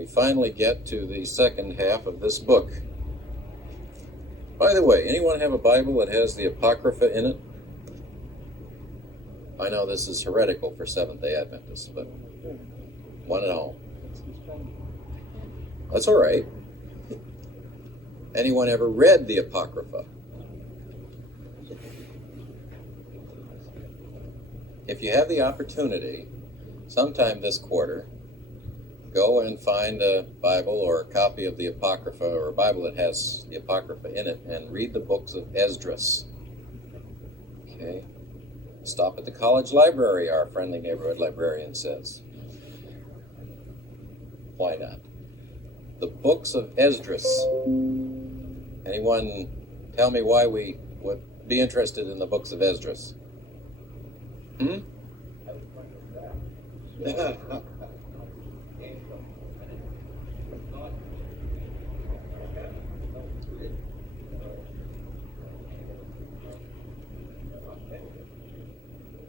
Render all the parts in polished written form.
we finally get to the second half of this book. By the way, anyone have a Bible that has the Apocrypha in it? I know this is heretical for Seventh-Day Adventists, but one at home. That's all right. Anyone ever read the Apocrypha? If you have the opportunity, sometime this quarter, go and find a Bible or a copy of the Apocrypha, or a Bible that has the Apocrypha in it, and read the books of Esdras. Okay? Stop at the college library, our friendly neighborhood librarian says. Why not? The books of Esdras. Anyone tell me why we would be interested in the books of Esdras?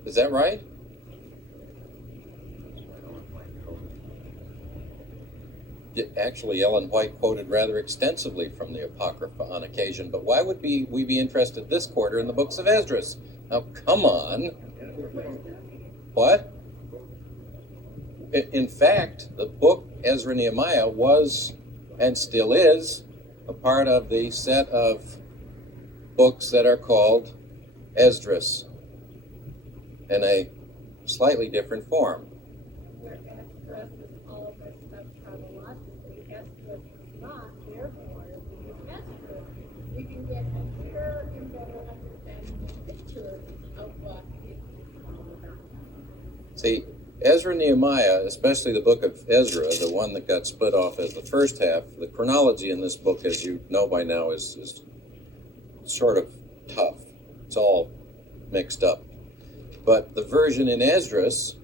Is that right? Actually, Ellen White quoted rather extensively from the Apocrypha on occasion, but why would we be interested this quarter in the books of Esdras? Now, come on. What? In fact, the book Ezra Nehemiah was, and still is, a part of the set of books that are called Esdras, in a slightly different form. Where Ezra is all messed up chronologically, Ezra is not, therefore, with Ezra, we can get a clearer and better understanding of the picture of what it is all about. See, Ezra Nehemiah, especially the book of Ezra, the one that got split off as the first half, the chronology in this book, as you know by now, is sort of tough. It's all mixed up. But the version in Esdras,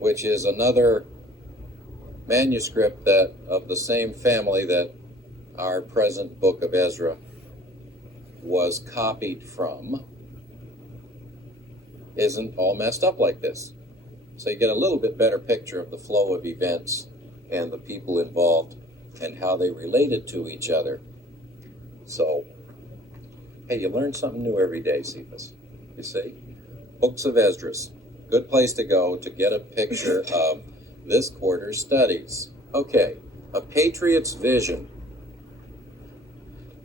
which is another manuscript that of the same family that our present book of Ezra was copied from, isn't all messed up like this. So you get a little bit better picture of the flow of events and the people involved and how they related to each other. So, hey, you learn something new every day, Cephas. You see? Books of Esdras. Good place to go to get a picture of this quarter's studies. Okay, A Patriot's Vision.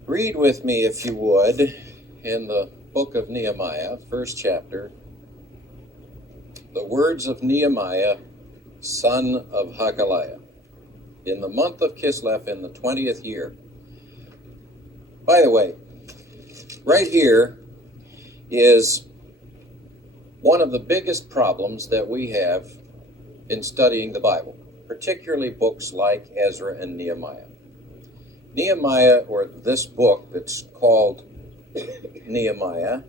Read with me, if you would, in the book of Nehemiah, first chapter, the words of Nehemiah, son of Hakaliah, in the month of Kislev in the 20th year. By the way, right here is one of the biggest problems that we have in studying the Bible, particularly books like Ezra and Nehemiah. Nehemiah, or this book that's called Nehemiah,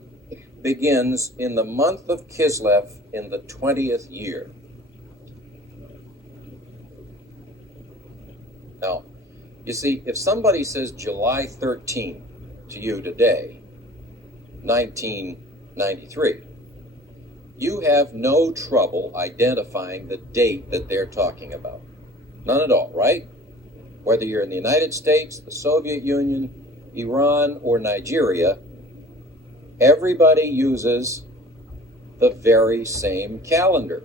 begins in the month of Kislev in the 20th year. Now, you see, if somebody says July 13 to you today, 1993, you have no trouble identifying the date that they're talking about. None at all, right? Whether you're in the United States, the Soviet Union, Iran, or Nigeria, everybody uses the very same calendar.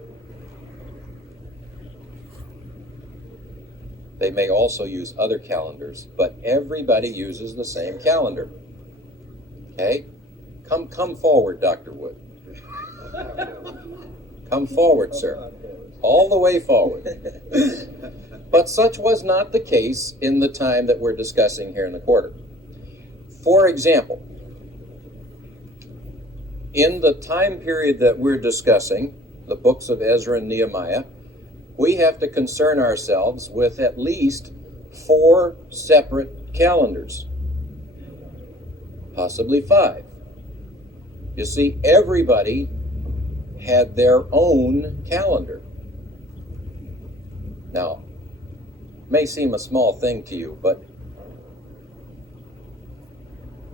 They may also use other calendars, but everybody uses the same calendar. Okay? Come forward, Dr. Wood. Come forward, sir. All the way forward. But such was not the case in the time that we're discussing here in the quarter. For example, in the time period that we're discussing, the books of Ezra and Nehemiah, we have to concern ourselves with at least 4 separate calendars, possibly 5. You see, everybody had their own calendar. Now, it may seem a small thing to you, but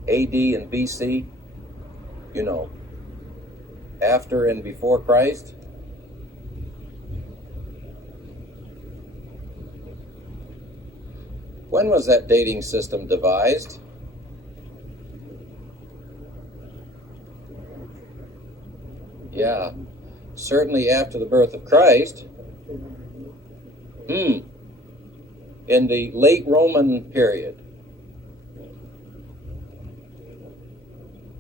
AD and BC, you know, after and before Christ, When was that dating system devised? Yeah, certainly after the birth of Christ. In the late Roman period.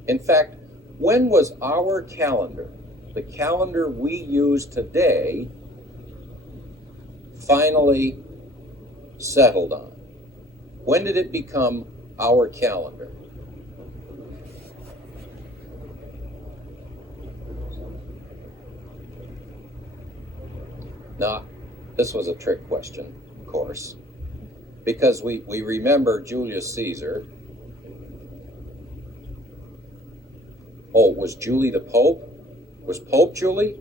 In fact, when was our calendar, the calendar we use today, finally settled on? When did it become our calendar? Now, this was a trick question, of course, because we remember Julius Caesar. Oh, was Julie the Pope? Was Pope Julie?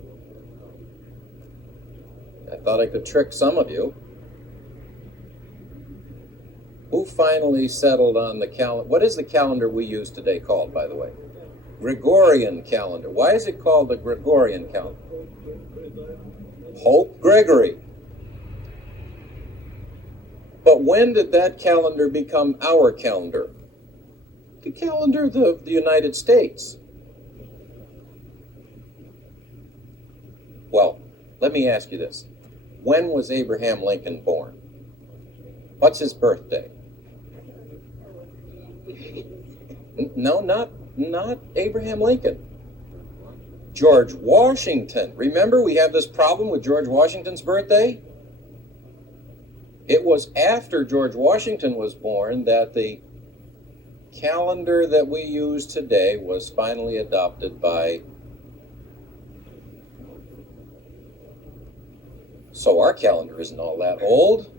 I thought I could trick some of you. Who finally settled on the calendar? What is the calendar we use today called, by the way? Gregorian calendar. Why is it called the Gregorian calendar? Pope Gregory. But when did that calendar become our calendar? The calendar of the United States. Well, let me ask you this. When was Abraham Lincoln born? What's his birthday? No, not Abraham Lincoln. George Washington. Remember, we have this problem with George Washington's birthday? It was after George Washington was born that the calendar that we use today was finally adopted by... So our calendar isn't all that old.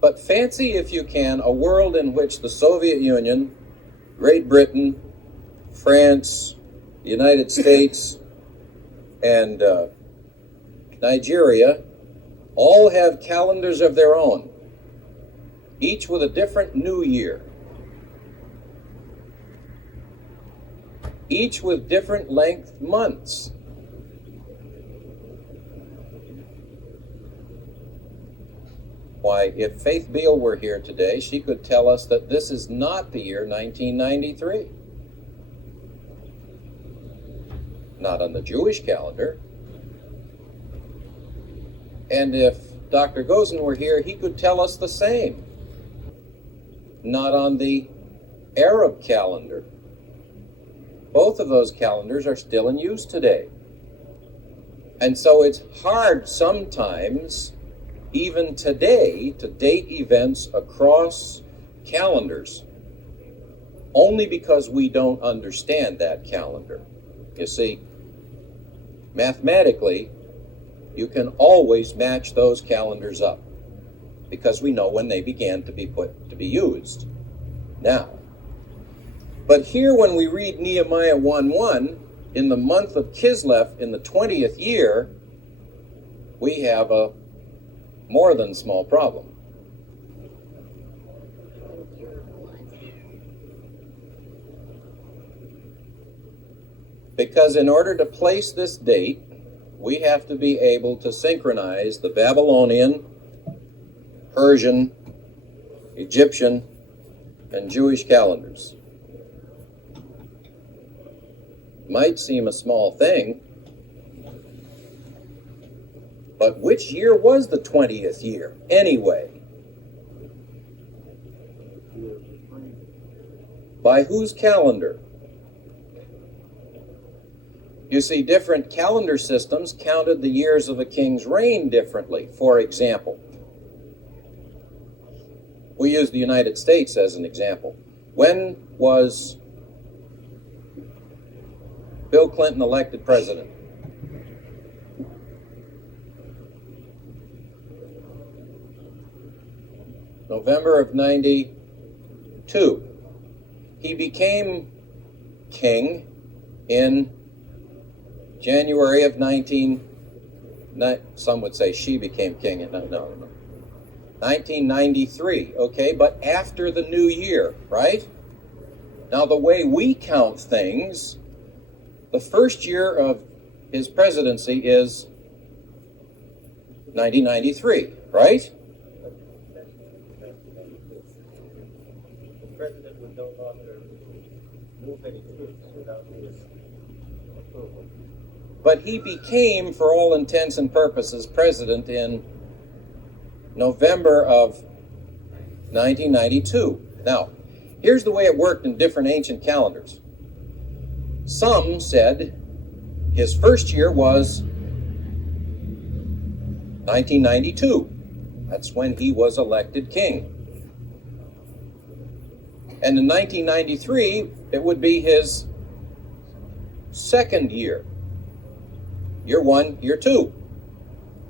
But fancy, if you can, a world in which the Soviet Union, Great Britain, France, the United States, and Nigeria all have calendars of their own, each with a different new year, each with different length months. Why, if Faith Beale were here today, she could tell us that this is not the year 1993. Not on the Jewish calendar. And if Dr. Gozen were here, he could tell us the same. Not on the Arab calendar. Both of those calendars are still in use today. And so it's hard sometimes, even today, to date events across calendars, only because we don't understand that calendar. You see, mathematically, you can always match those calendars up because we know when they began to be used. Now, but here when we read Nehemiah 1:1, in the month of Kislev, in the 20th year, we have a more than small problem. Because in order to place this date, we have to be able to synchronize the Babylonian, Persian, Egyptian, and Jewish calendars. Might seem a small thing, but which year was the 20th year, anyway? By whose calendar? You see, different calendar systems counted the years of a king's reign differently. For example, we use the United States as an example. When was Bill Clinton elected president? November of 92. He became king in January of some would say she became king in 1993, okay, but after the new year, right? Now the way we count things, the first year of his presidency is 1993, right? could no longer move any troops without his approval. But he became, for all intents and purposes, president in November of 1992. Now, here's the way it worked in different ancient calendars. Some said his first year was 1992. That's when he was elected king. And in 1993, it would be his second year. Year 1, year 2.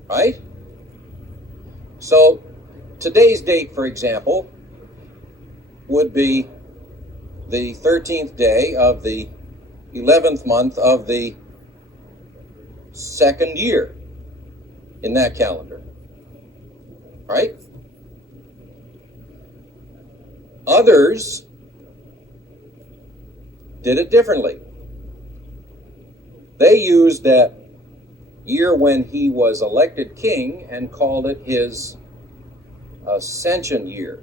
Right? So, today's date, for example, would be the 13th day of the 11th month of the second year in that calendar. Right? Others did it differently. They used that year when he was elected king and called it his ascension year,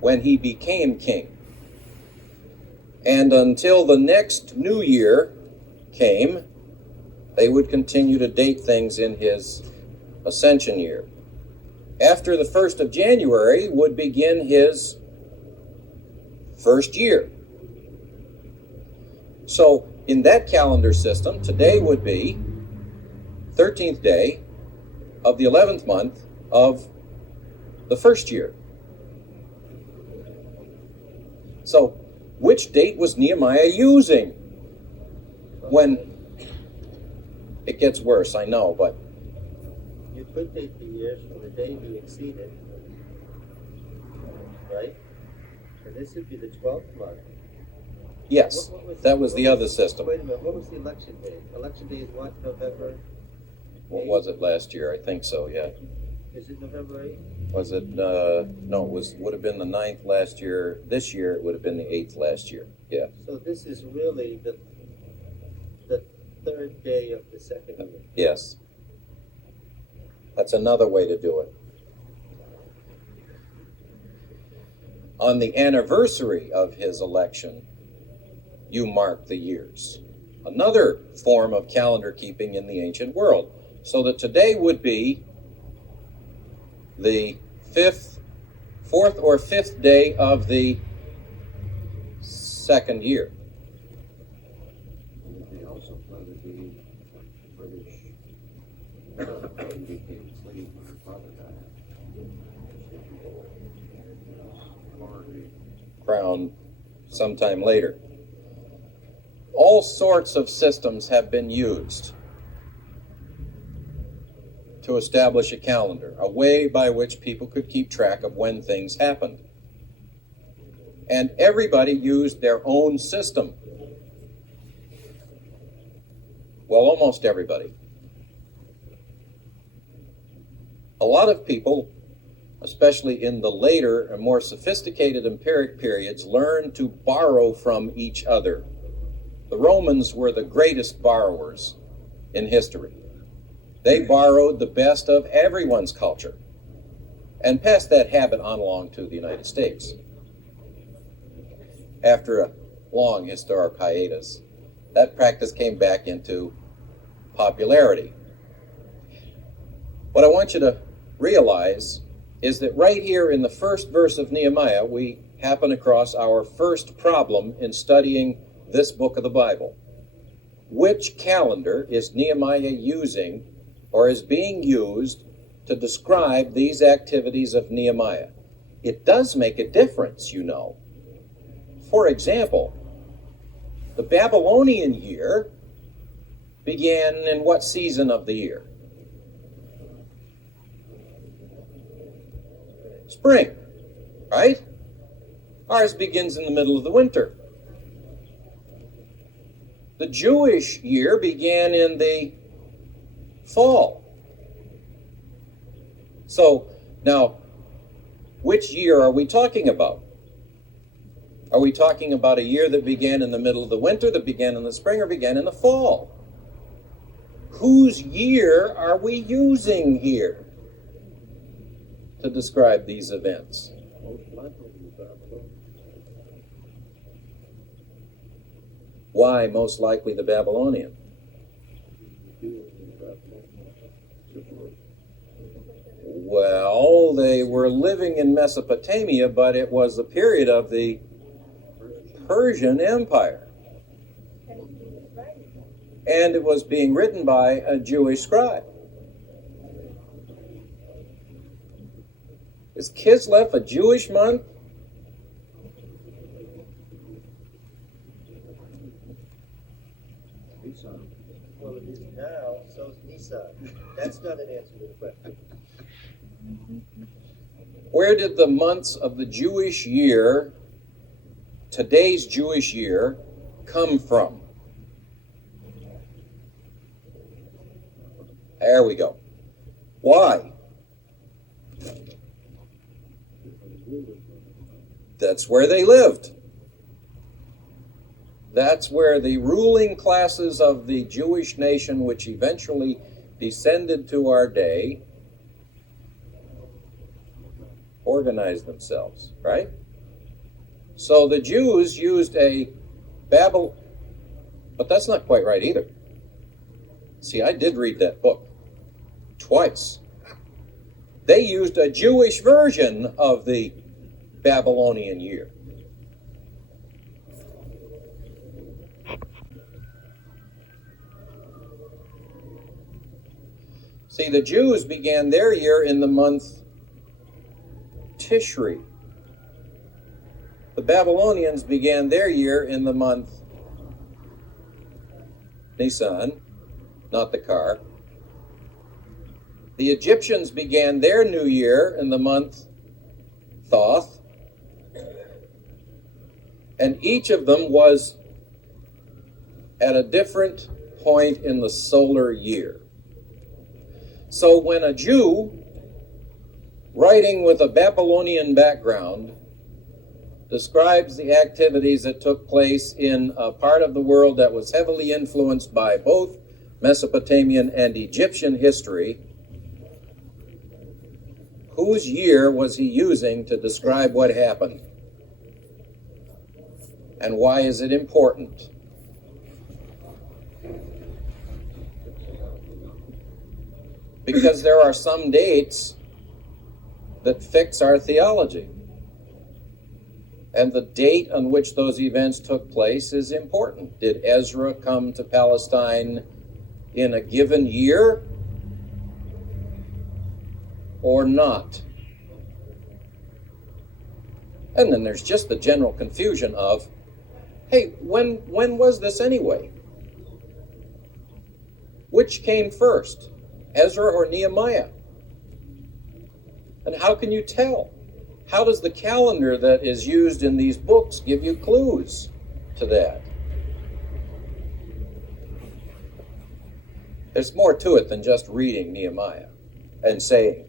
when he became king. And until the next new year came, they would continue to date things in his ascension year. After the 1st of January would begin his first year. So, in that calendar system, today would be 13th day of the 11th month of the first year. So, which date was Nehemiah using? When it gets worse, I know, but You could take the years from the day he exceeded, right? And this would be the 12th month. yes, that was the other system. Wait a minute, what was the election day? Election day is what, November? What was it last year? I think so, yeah. Is it November 8th? Was it, no, it would have been the 9th last year. This year, it would have been the 8th last year, yeah. So this is really the third day of the second year. Yes. That's another way to do it. On the anniversary of his election, you mark the years. Another form of calendar keeping in the ancient world. So that today would be the fourth or fifth day of the second year. They also planted the British became slaves when her father died. Crown sometime later. All sorts of systems have been used to establish a calendar, a way by which people could keep track of when things happened. And everybody used their own system. Well, almost everybody. A lot of people, especially in the later and more sophisticated empiric periods, learned to borrow from each other. The Romans were the greatest borrowers in history. They borrowed the best of everyone's culture and passed that habit on along to the United States. After a long historic hiatus, that practice came back into popularity. What I want you to realize is that right here in the first verse of Nehemiah, we happen across our first problem in studying this book of the Bible. Which calendar is Nehemiah using or is being used to describe these activities of Nehemiah? It does make a difference, you know. For example, the Babylonian year began in what season of the year? Spring, right? Ours begins in the middle of the winter. The Jewish year began in the fall. So, now, which year are we talking about? Are we talking about a year that began in the middle of the winter, that began in the spring, or began in the fall? Whose year are we using here to describe these events? Most likely the Babylonians. Why most likely the Babylonian? Well, they were living in Mesopotamia, but it was the period of the Persian Empire. And it was being written by a Jewish scribe. Is Kislev a Jewish month? Well, it is now, so is Nisan. That's not an answer to the question. Where did the months of the Jewish year, today's Jewish year, come from? There we go. Why? That's where they lived. That's where the ruling classes of the Jewish nation, which eventually descended to our day, organized themselves, right? So the Jews used a Babel, but that's not quite right either. See, I did read that book twice. They used a Jewish version of the Babylonian year. See, the Jews began their year in the month Tishri. The Babylonians began their year in the month Nisan, not the car. The Egyptians began their new year in the month Thoth. And each of them was at a different point in the solar year. So when a Jew, writing with a Babylonian background, describes the activities that took place in a part of the world that was heavily influenced by both Mesopotamian and Egyptian history, whose year was he using to describe what happened? And why is it important? Because there are some dates that fix our theology. And the date on which those events took place is important. Did Ezra come to Palestine in a given year or not? And then there's just the general confusion of, hey, when was this anyway? Which came first, Ezra or Nehemiah? And how can you tell? How does the calendar that is used in these books give you clues to that? There's more to it than just reading Nehemiah and saying,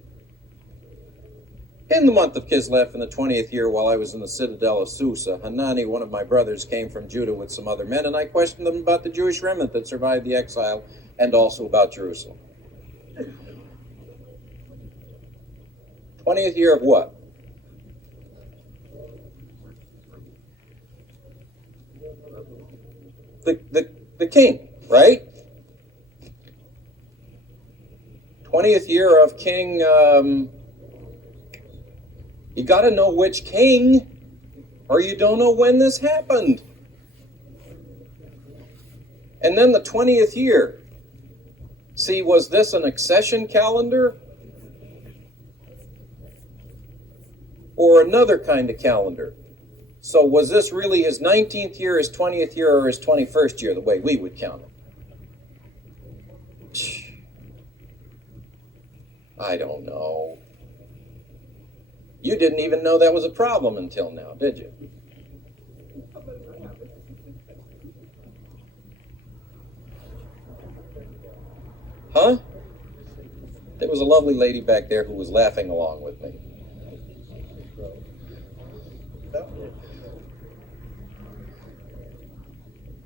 in the month of Kislev, in the 20th year, while I was in the citadel of Susa, Hanani, one of my brothers, came from Judah with some other men, and I questioned them about the Jewish remnant that survived the exile and also about Jerusalem. 20th year of what? The king, right? 20th year of King, you got to know which king, or you don't know when this happened. And then the 20th year. See, was this an accession calendar? Or another kind of calendar? So was this really his 19th year, his 20th year, or his 21st year, the way we would count it? I don't know. You didn't even know that was a problem until now, did you? Huh? There was a lovely lady back there who was laughing along with me.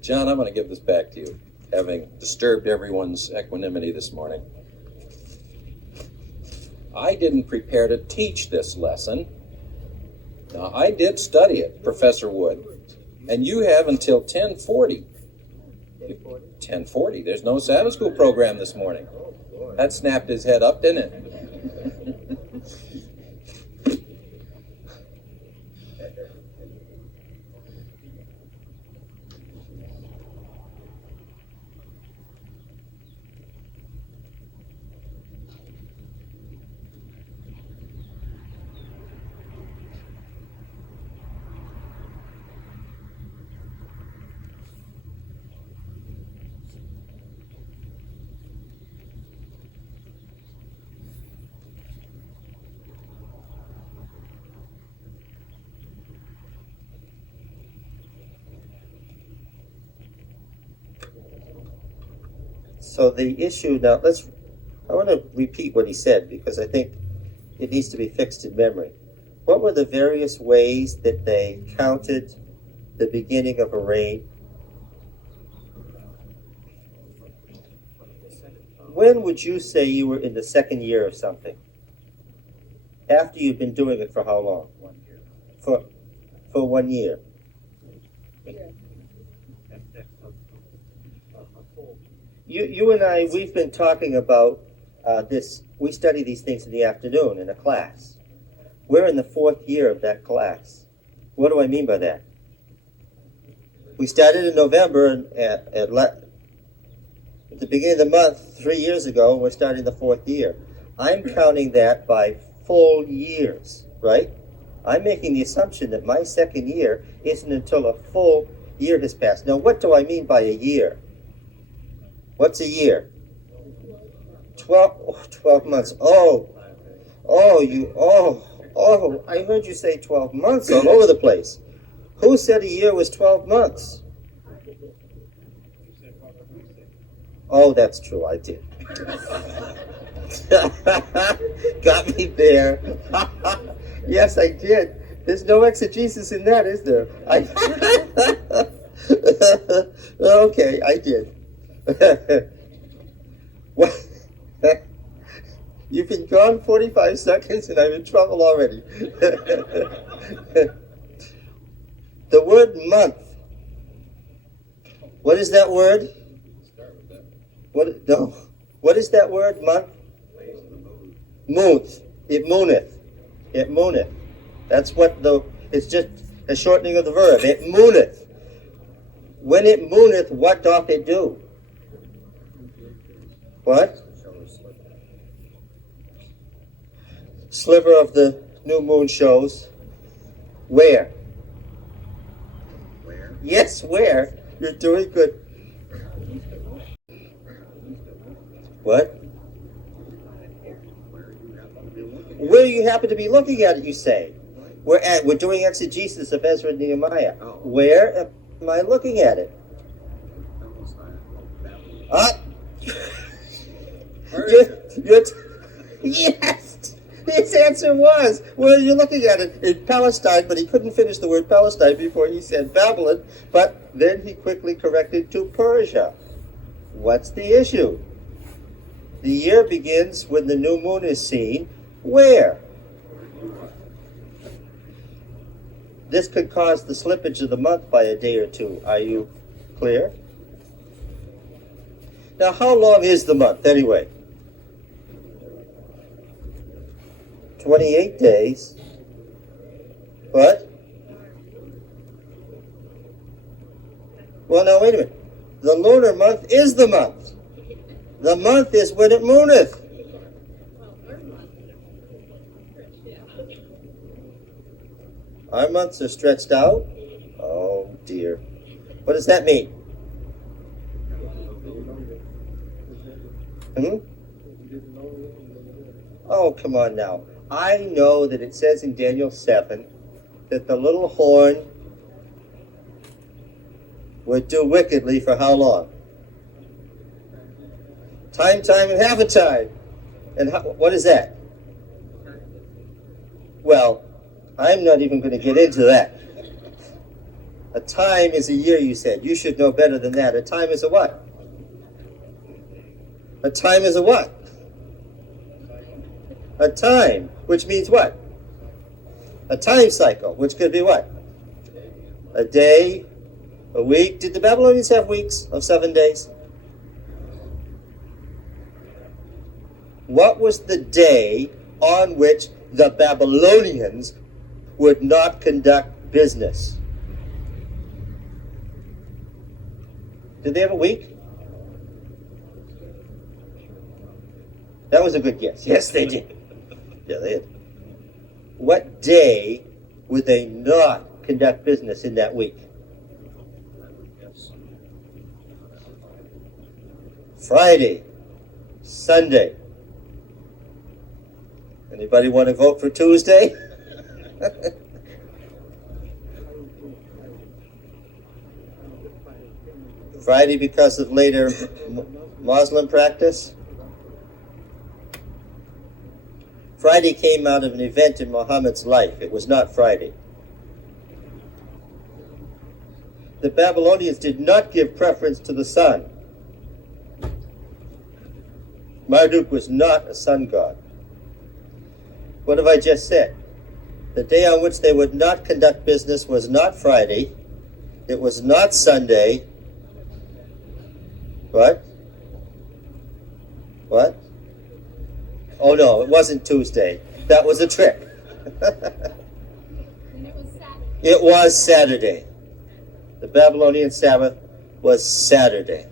John, I'm going to give this back to you, having disturbed everyone's equanimity this morning. I didn't prepare to teach this lesson. Now, I did study it, Professor Wood, and you have until 10:40. 10:40. There's no Sabbath school program this morning. That snapped his head up, didn't it? So the issue now, I want to repeat what he said because I think it needs to be fixed in memory. What were the various ways that they counted the beginning of a reign? When would you say you were in the second year of something? After you've been doing it for how long? 1 year. For 1 year. You and I, we've been talking about this. We study these things in the afternoon in a class. We're in the 4th year of that class. What do I mean by that? We started in November and at the beginning of the month 3 years ago, and we're starting the 4th year. I'm counting that by full years, right? I'm making the assumption that my second year isn't until a full year has passed. Now, what do I mean by a year? What's a year? 12 months. I heard you say 12 months all over the place. Who said a year was 12 months? Oh, that's true, I did. Got me there. Yes, I did. There's no exegesis in that, is there? Okay, I did. What? You've been gone 45 seconds and I'm in trouble already. The word month. What is that word? What is that word, month? Moonth. It mooneth. It mooneth. That's what it's just a shortening of the verb. It mooneth. When it mooneth, what doth it do? What? Sliver of the new moon shows. Where? Where? Yes, where? You're doing good. What? Where you happen to be looking at it, you say. We're doing exegesis of Ezra and Nehemiah. Oh. Where am I looking at it? Yes! His answer was, where are you looking at it? In Palestine, but he couldn't finish the word Palestine before he said Babylon, but then he quickly corrected to Persia. What's the issue? The year begins when the new moon is seen. Where? This could cause the slippage of the month by a day or two. Are you clear? Now, how long is the month anyway? 28 days. What? Well, now, wait a minute. The lunar month is the month. The month is when it mooneth. Our months are stretched out? Oh, dear. What does that mean? Oh, come on now. I know that it says in Daniel 7 that the little horn would do wickedly for how long? Time, and half a time. And what is that? Well, I'm not even going to get into that. A time is a year, you said. You should know better than that. A time is a what? A time is a what? A time, which means what? A time cycle, which could be what? A day, a week. Did the Babylonians have weeks of 7 days? What was the day on which the Babylonians would not conduct business? Did they have a week? That was a good guess. Yes, they did. Yeah, they did. What day would they not conduct business in that week? Friday, Sunday. Anybody want to vote for Tuesday? Friday because of later Muslim practice? Friday came out of an event in Muhammad's life. It was not Friday. The Babylonians did not give preference to the sun. Marduk was not a sun god. What have I just said? The day on which they would not conduct business was not Friday. It was not Sunday. What? What? Oh no, it wasn't Tuesday. That was a trick. And it was Saturday. It was Saturday. The Babylonian Sabbath was Saturday.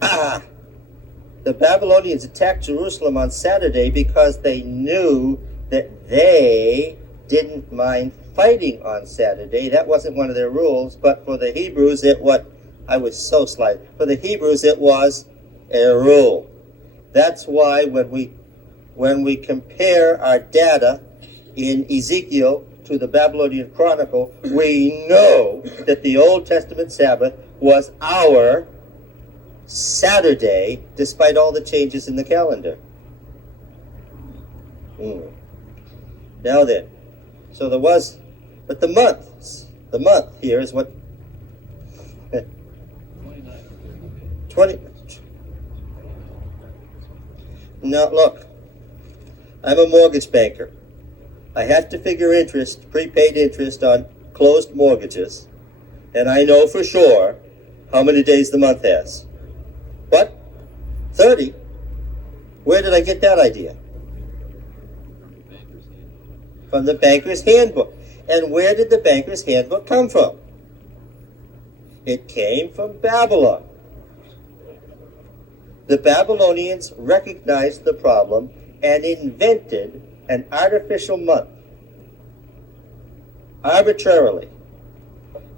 The Babylonians attacked Jerusalem on Saturday because they knew that they didn't mind fighting on Saturday. That wasn't one of their rules, but for the Hebrews I was so slight. For the Hebrews it was a rule. That's why when we compare our data in Ezekiel to the Babylonian Chronicle, we know that the Old Testament Sabbath was our Saturday, despite all the changes in the calendar. Now then, so there was, but the month here is what? 20. Now look, I'm a mortgage banker. I have to figure interest, prepaid interest on closed mortgages, and I know for sure how many days the month has. What? 30? Where did I get that idea? From the Banker's Handbook. And where did the Banker's Handbook come from? It came from Babylon. The Babylonians recognized the problem and invented an artificial month arbitrarily.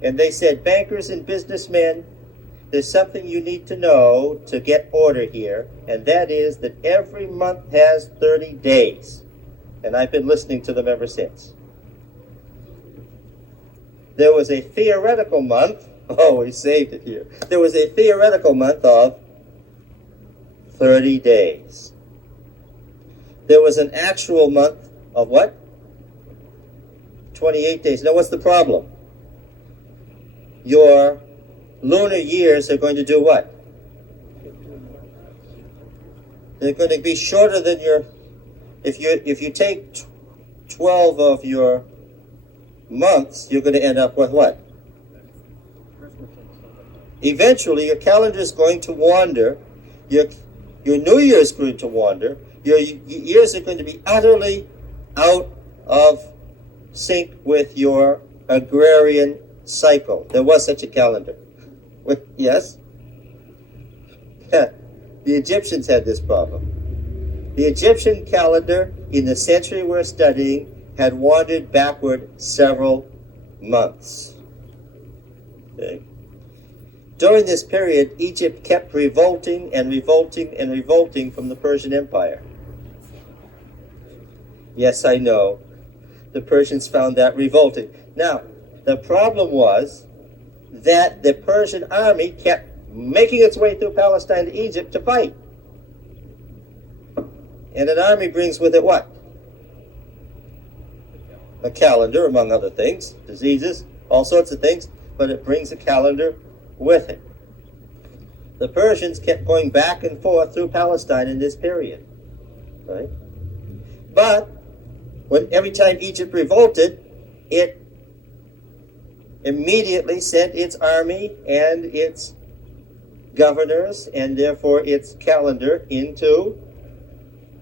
And they said, bankers and businessmen, there's something you need to know to get order here, and that is that every month has 30 days. And I've been listening to them ever since. There was a theoretical month, we saved it here. There was a theoretical month of 30 days. There was an actual month of what? 28 days. Now what's the problem? Your lunar years are going to do what? They're going to be shorter than your, if you take 12 of your months, you're going to end up with what? Eventually your calendar is going to wander, your New Year is going to wander, your years are going to be utterly out of sync with your agrarian cycle. There was such a calendar. Yes? The Egyptians had this problem. The Egyptian calendar in the century we're studying had wandered backward several months. Okay. During this period, Egypt kept revolting and revolting and revolting from the Persian Empire. Yes, I know. The Persians found that revolting. Now, the problem was that the Persian army kept making its way through Palestine to Egypt to fight. And an army brings with it what? A calendar, among other things, diseases, all sorts of things, but it brings a calendar with it. The Persians kept going back and forth through Palestine in this period. Right? But every time Egypt revolted, it immediately sent its army and its governors and therefore its calendar into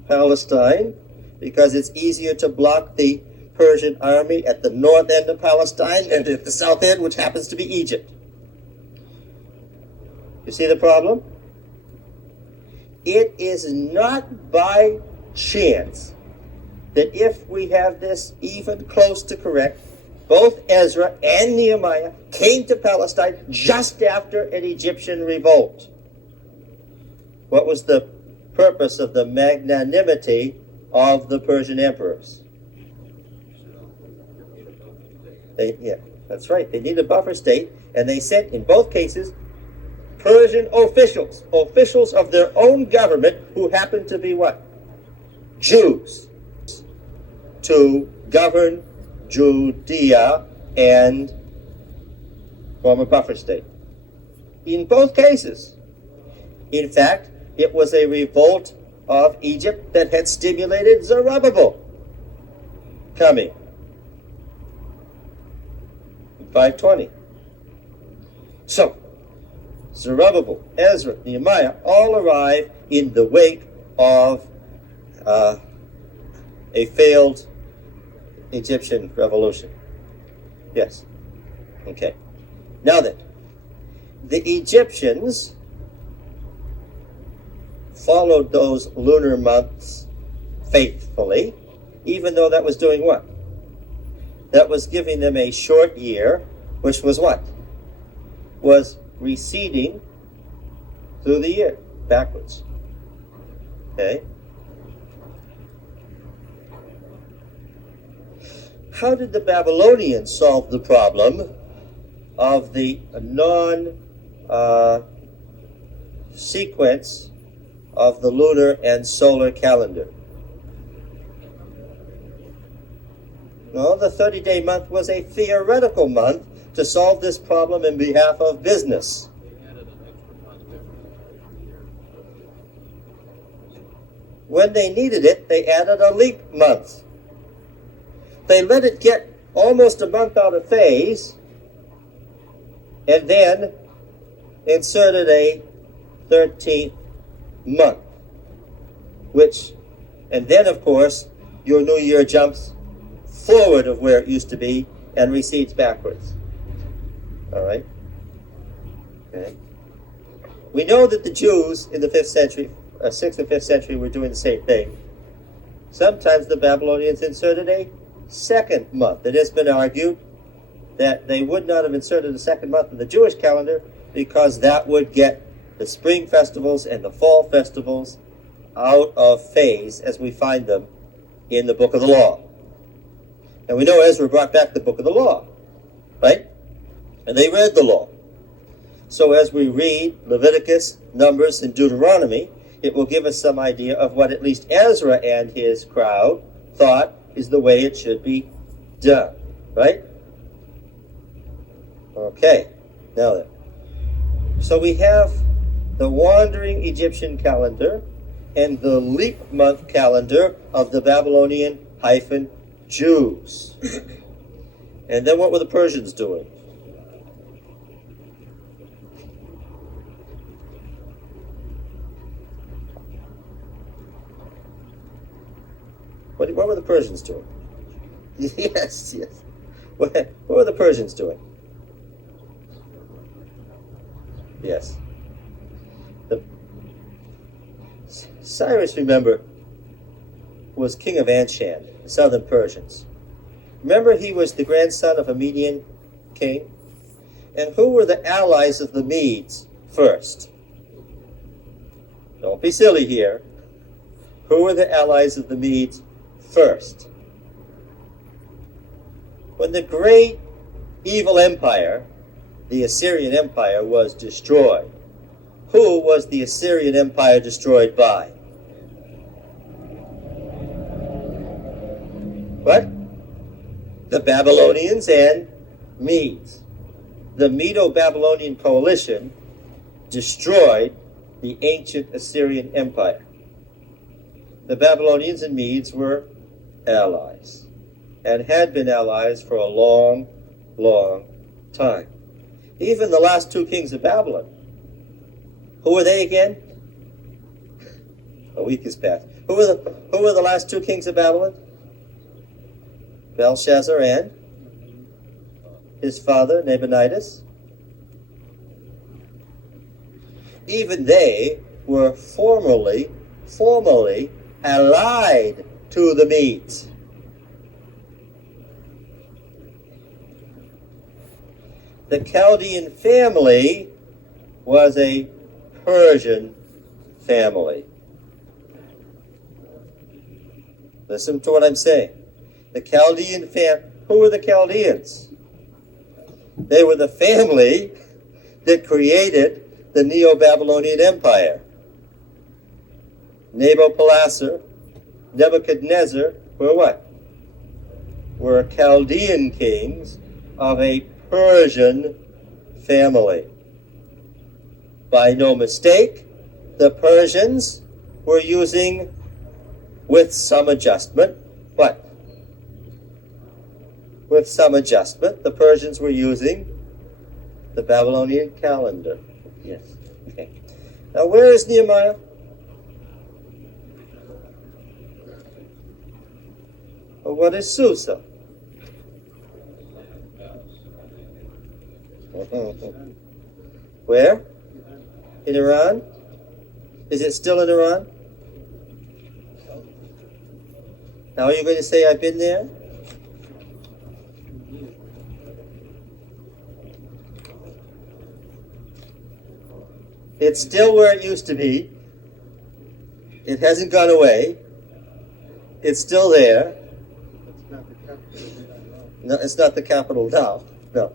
Palestine, because it's easier to block the Persian army at the north end of Palestine and at the south end, which happens to be Egypt. You see the problem? It is not by chance that if we have this even close to correct, both Ezra and Nehemiah came to Palestine just after an Egyptian revolt. What was the purpose of the magnanimity of the Persian emperors? That's right. They needed a buffer state, and they sent, in both cases, Persian officials of their own government, who happened to be what? Jews, to govern Judea and form a buffer state. In both cases. In fact, it was a revolt of Egypt that had stimulated Zerubbabel coming in 520. So, Zerubbabel, Ezra, Nehemiah all arrive in the wake of a failed Egyptian revolution. Yes. Okay. Now then, the Egyptians followed those lunar months faithfully, even though that was doing what? That was giving them a short year, which was what? Was receding through the year, backwards. Okay? How did the Babylonians solve the problem of the non-sequence of the lunar and solar calendar? Well, the 30-day month was a theoretical month to solve this problem in behalf of business. When they needed it, they added a leap month. They let it get almost a month out of phase, and then inserted a 13th month, and then of course your new year jumps forward of where it used to be and recedes backwards. All right? Okay. We know that the Jews in the 5th century, 6th and 5th century, were doing the same thing. Sometimes the Babylonians inserted a second month. It has been argued that they would not have inserted a second month in the Jewish calendar because that would get the spring festivals and the fall festivals out of phase as we find them in the Book of the Law. And we know Ezra brought back the Book of the Law, right? And they read the law. So as we read Leviticus, Numbers, and Deuteronomy, it will give us some idea of what at least Ezra and his crowd thought is the way it should be done, right? Okay, now then. So we have the wandering Egyptian calendar and the leap month calendar of the Babylonian-Jews. And then what were the Persians doing? What were the Persians doing? Yes. What were the Persians doing? Yes. Cyrus, remember, was king of Anshan, the southern Persians. Remember, he was the grandson of a Median king? And who were the allies of the Medes first? Don't be silly here. Who were the allies of the Medes first? When the great evil empire, the Assyrian Empire, was destroyed, who was the Assyrian Empire destroyed by? What? The Babylonians and Medes. The Medo-Babylonian coalition destroyed the ancient Assyrian Empire. The Babylonians and Medes were allies, and had been allies for a long, long time. Even the last two kings of Babylon. Who were they again? A week has passed. Who were the last two kings of Babylon? Belshazzar and his father, Nabonidus. Even they were formally allied to the Medes. The Chaldean family was a Persian family. Listen to what I'm saying. The Chaldean family. Who were the Chaldeans? They were the family that created the Neo-Babylonian Empire. Nabopolassar, Nebuchadnezzar were what? Were Chaldean kings of a Persian family. By no mistake, the Persians were using, with some adjustment, what? With some adjustment, the Persians were using the Babylonian calendar. Yes. Okay. Now, where is Nehemiah? Well, what is Susa? Where? In Iran? Is it still in Iran? Now, are you going to say I've been there? It's still where it used to be. It hasn't gone away. It's still there. No, it's not the capital now. No.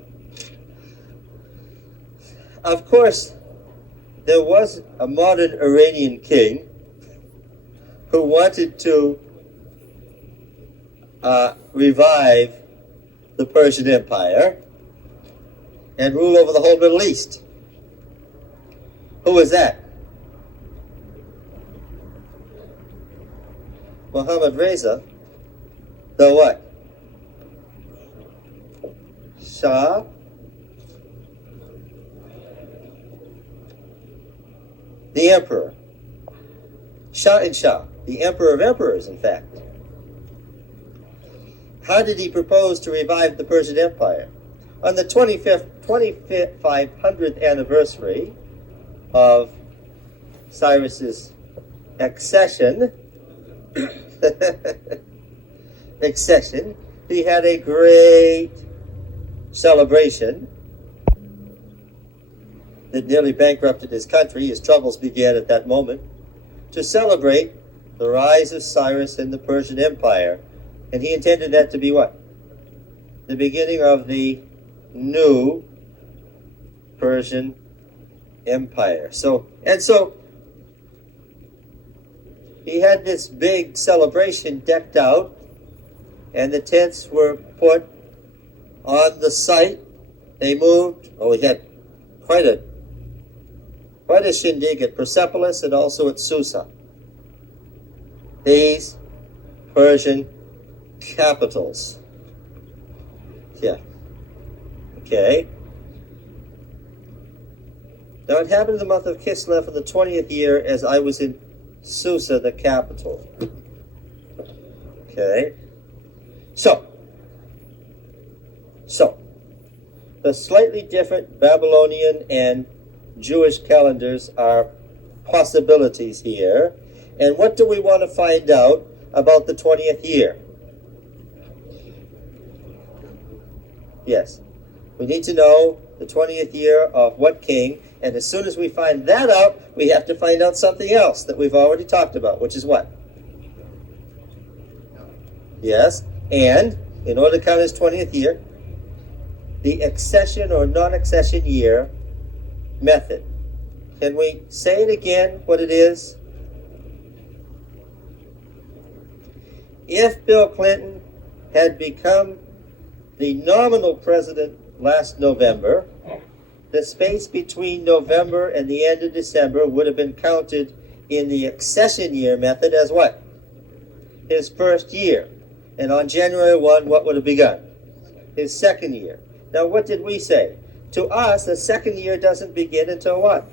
Of course, there was a modern Iranian king who wanted to revive the Persian Empire and rule over the whole Middle East. Who was that? Mohammad Reza, the what? Shah? The emperor. Shah and Shah, the emperor of emperors, in fact. How did he propose to revive the Persian Empire? On the 2500th anniversary of Cyrus's accession, he had a great celebration that nearly bankrupted his country. His troubles began at that moment, to celebrate the rise of Cyrus in the Persian Empire. And he intended that to be what? The beginning of the new Persian Empire. So he had this big celebration decked out, and the tents were put on the site. They moved. Oh, he had quite a shindig at Persepolis and also at Susa. These Persian capitals. Yeah. Okay. Now it happened in the month of Kislev in the 20th year as I was in Susa, the capital. Okay. So, the slightly different Babylonian and Jewish calendars are possibilities here. And what do we want to find out about the 20th year? Yes. We need to know the 20th year of what king, and as soon as we find that out, we have to find out something else that we've already talked about, which is what? Yes, and in order to count his 20th year, the accession or non-accession year method. Can we say it again, what it is? If Bill Clinton had become the nominal president last November, the space between November and the end of December would have been counted in the accession year method as what? His first year. And on January 1, what would have begun? His second year. Now, what did we say? To us, the second year doesn't begin until what?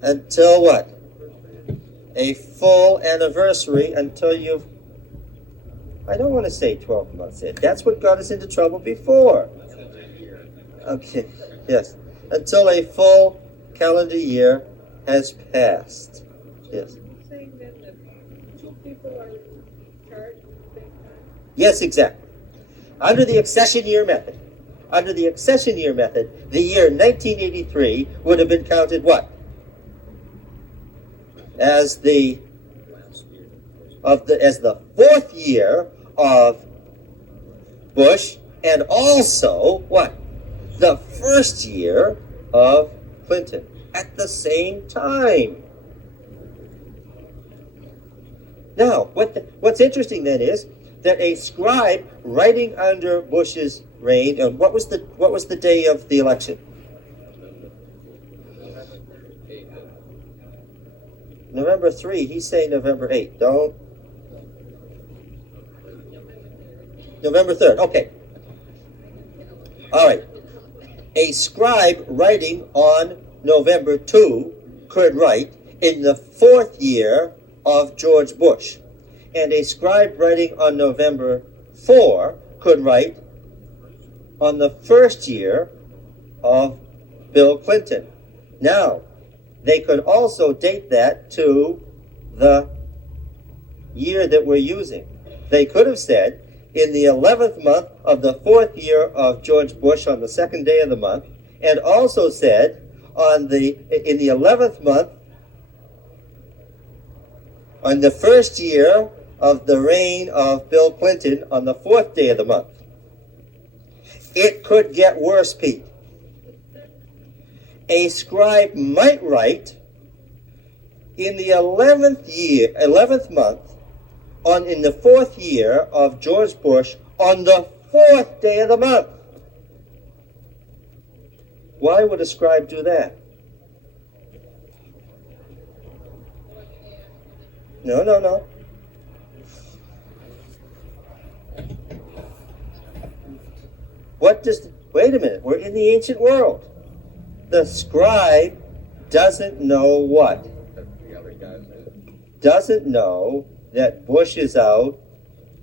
Until what? A full anniversary until you've... I don't want to say 12 months in. That's what got us into trouble before. Okay, yes. Until a full calendar year has passed. Yes. Saying that the two people are charged at the same time? Yes, exactly. Under the accession year method, the year 1983 would have been counted what? As the fourth year of Bush, and also what? The first year of Clinton at the same time. Now, what's interesting then is that a scribe writing under Bush's reign, and what was the day of the election? November 3. He's saying November 8. Don't. November 3rd. Okay. All right. A scribe writing on November 2 could write in the fourth year of George Bush. And a scribe writing on November 4 could write on the first year of Bill Clinton. Now, they could also date that to the year that we're using. They could have said, in the 11th month of the fourth year of George Bush on the second day of the month, and also said, in the 11th month, on the first year of the reign of Bill Clinton on the fourth day of the month. It could get worse, Pete. A scribe might write in the 11th month, in the fourth year of George Bush, on the fourth day of the month. Why would a scribe do that? No. Wait a minute, we're in the ancient world. The scribe doesn't know what? Doesn't know that Bush is out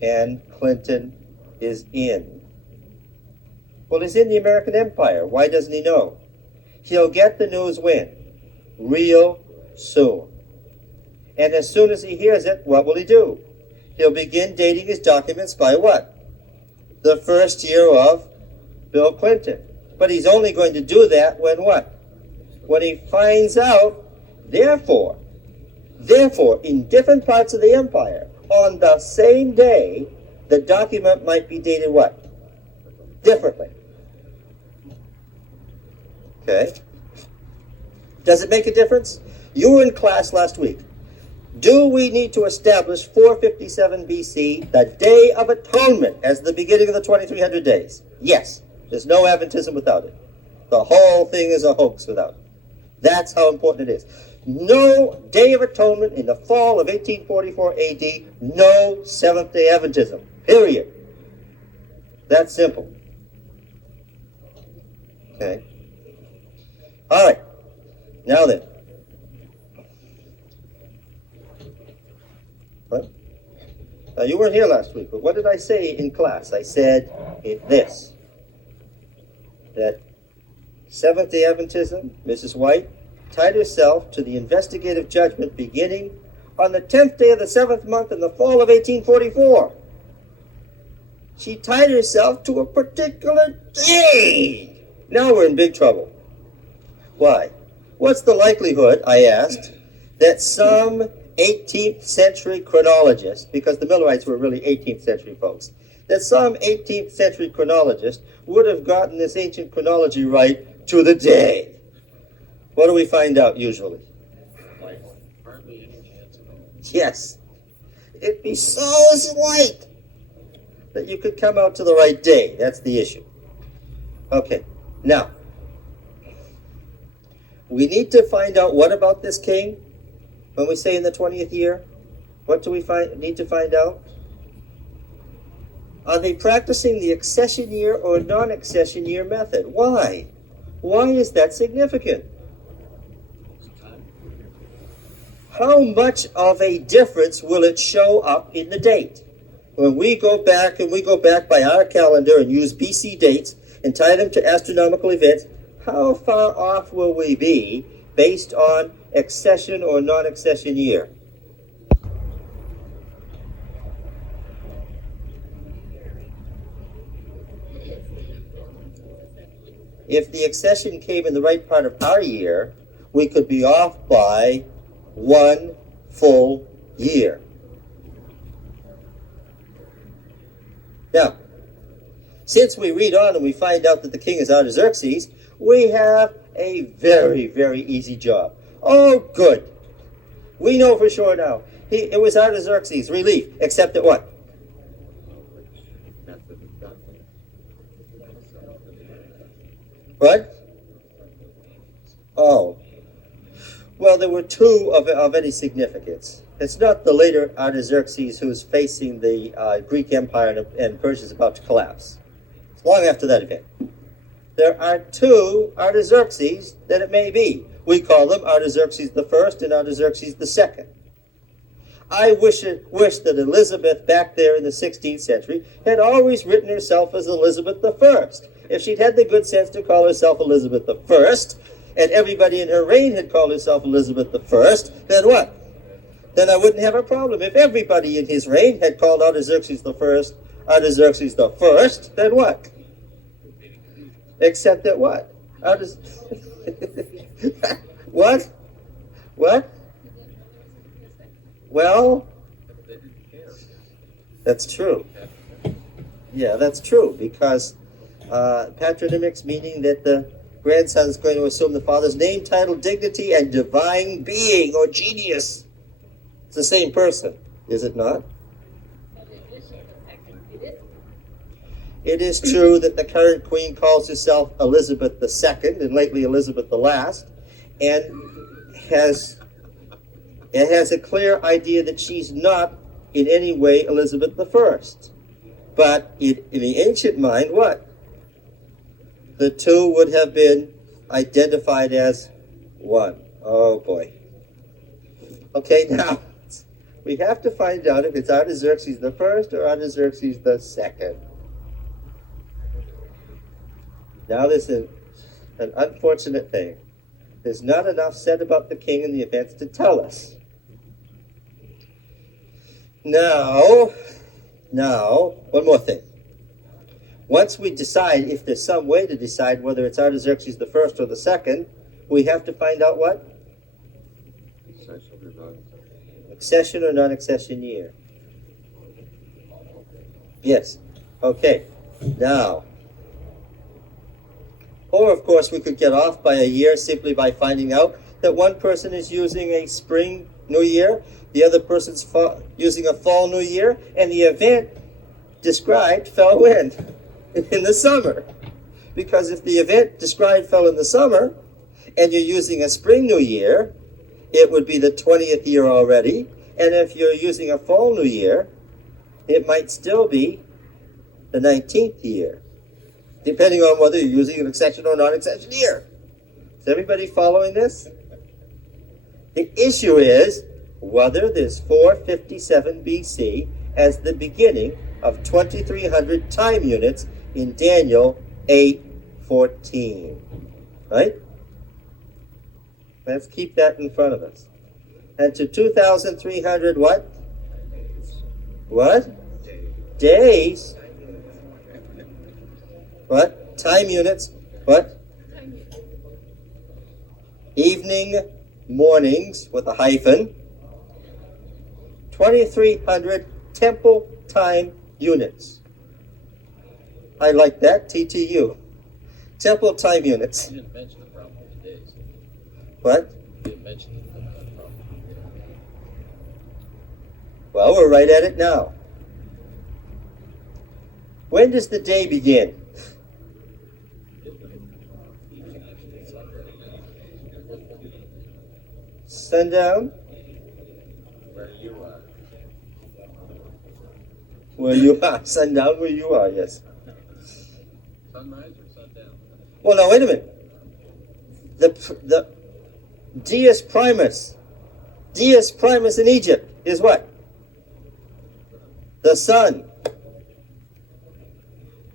and Clinton is in. Well, he's in the American Empire. Why doesn't he know? He'll get the news when? Real soon. And as soon as he hears it, what will he do? He'll begin dating his documents by what? The first year of Bill Clinton. But he's only going to do that when what? When he finds out, therefore, in different parts of the empire, on the same day, the document might be dated what? Differently. Okay? Does it make a difference? You were in class last week. Do we need to establish 457 BC, the Day of Atonement, as the beginning of the 2300 days? Yes. There's no Adventism without it. The whole thing is a hoax without it. That's how important it is. No Day of Atonement in the fall of 1844 AD, no Seventh-Day Adventism. Period. That's simple. Okay. All right. Now then. What? Now you weren't here last week, but what did I say in class? I said this. That Seventh-Day Adventism, Mrs. White, tied herself to the investigative judgment beginning on the 10th day of the 7th month in the fall of 1844. She tied herself to a particular day. Now we're in big trouble. Why? What's the likelihood, I asked, that some 18th century chronologist, because the Millerites were really 18th century folks, that some 18th century chronologist would have gotten this ancient chronology right to the day? What do we find out usually? Hardly any chance at all. Yes. It'd be so slight that you could come out to the right day. That's the issue. Okay. Now, we need to find out what about this king. When we say in the 20th year, what do we need to find out? Are they practicing the accession year or non-accession year method? Why? Why is that significant? How much of a difference will it show up in the date? When we go back by our calendar and use BC dates and tie them to astronomical events, how far off will we be based on accession or non-accession year? If the accession came in the right part of our year, we could be off by 1 full year. Now, since we read on and we find out that the king is Artaxerxes, we have a very, very easy job. Oh, good. We know for sure now. It was Artaxerxes' relief, except that what? What? Oh. Well, there were two of any significance. It's not the later Artaxerxes who's facing the Greek Empire and Persia is about to collapse. It's long after that event. There are two Artaxerxes that it may be. We call them Artaxerxes I and Artaxerxes II. I wish that Elizabeth back there in the 16th century had always written herself as Elizabeth I. If she'd had the good sense to call herself Elizabeth I, and everybody in her reign had called herself Elizabeth I, then what? Then I wouldn't have a problem. If everybody in his reign had called Artaxerxes I, Artaxerxes I, then what? Except that what? What? What? Well, that's true. Yeah, that's true, because patronymics, meaning that the grandson is going to assume the father's name, title, dignity, and divine being or genius. It's the same person, is it not? It is true that the current queen calls herself Elizabeth II and lately Elizabeth the Last, and has a clear idea that she's not in any way Elizabeth I. But in the ancient mind, what? The two would have been identified as one. Oh boy. Okay, now we have to find out if it's Artaxerxes I or Artaxerxes II. Now this is an unfortunate thing. There's not enough said about the king and the events to tell us. Now, one more thing. Once we decide, if there's some way to decide whether it's Artaxerxes I or the second, we have to find out what? Accession or non-accession year. Yes. Okay. Now, or of course we could get off by a year simply by finding out that one person is using a spring New Year, the other person's using a fall New Year, and the event described fell when? In the summer. Because if the event described fell in the summer, and you're using a spring New Year, it would be the 20th year already, and if you're using a fall New Year, it might still be the 19th year, depending on whether you're using an accession or non-accession year. Is everybody following this? The issue is whether there's 457 BC as the beginning of 2300 time units in Daniel 8:14. Right? Let's keep that in front of us. And to 2300 what? What? Days. What? Time units. What? Evening, mornings with a hyphen. 2300 temple time units. I like that, TTU. Temple time units. You didn't mention the problem with the days. What? You didn't mention the problem with the days. Well, we're right at it now. When does the day begin? Sundown? Where you are. where you are. Sundown where you are, yes. Sunrise or sundown? Well, now, wait a minute. The Dies Primus in Egypt is what? The sun.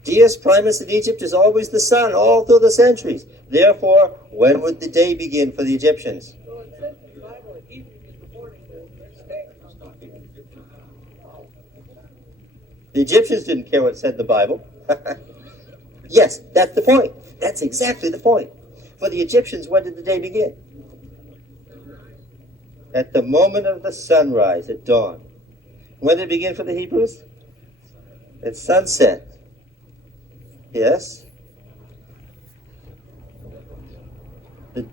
Dies Primus in Egypt is always the sun all through the centuries. Therefore, when would the day begin for the Egyptians? Well, it says in the Bible that evening is the morning, they're staying. The Egyptians didn't care what it said in the Bible. Yes, that's the point. That's exactly the point. For the Egyptians, when did the day begin? At the moment of the sunrise, at dawn. When did it begin for the Hebrews? At sunset. Yes?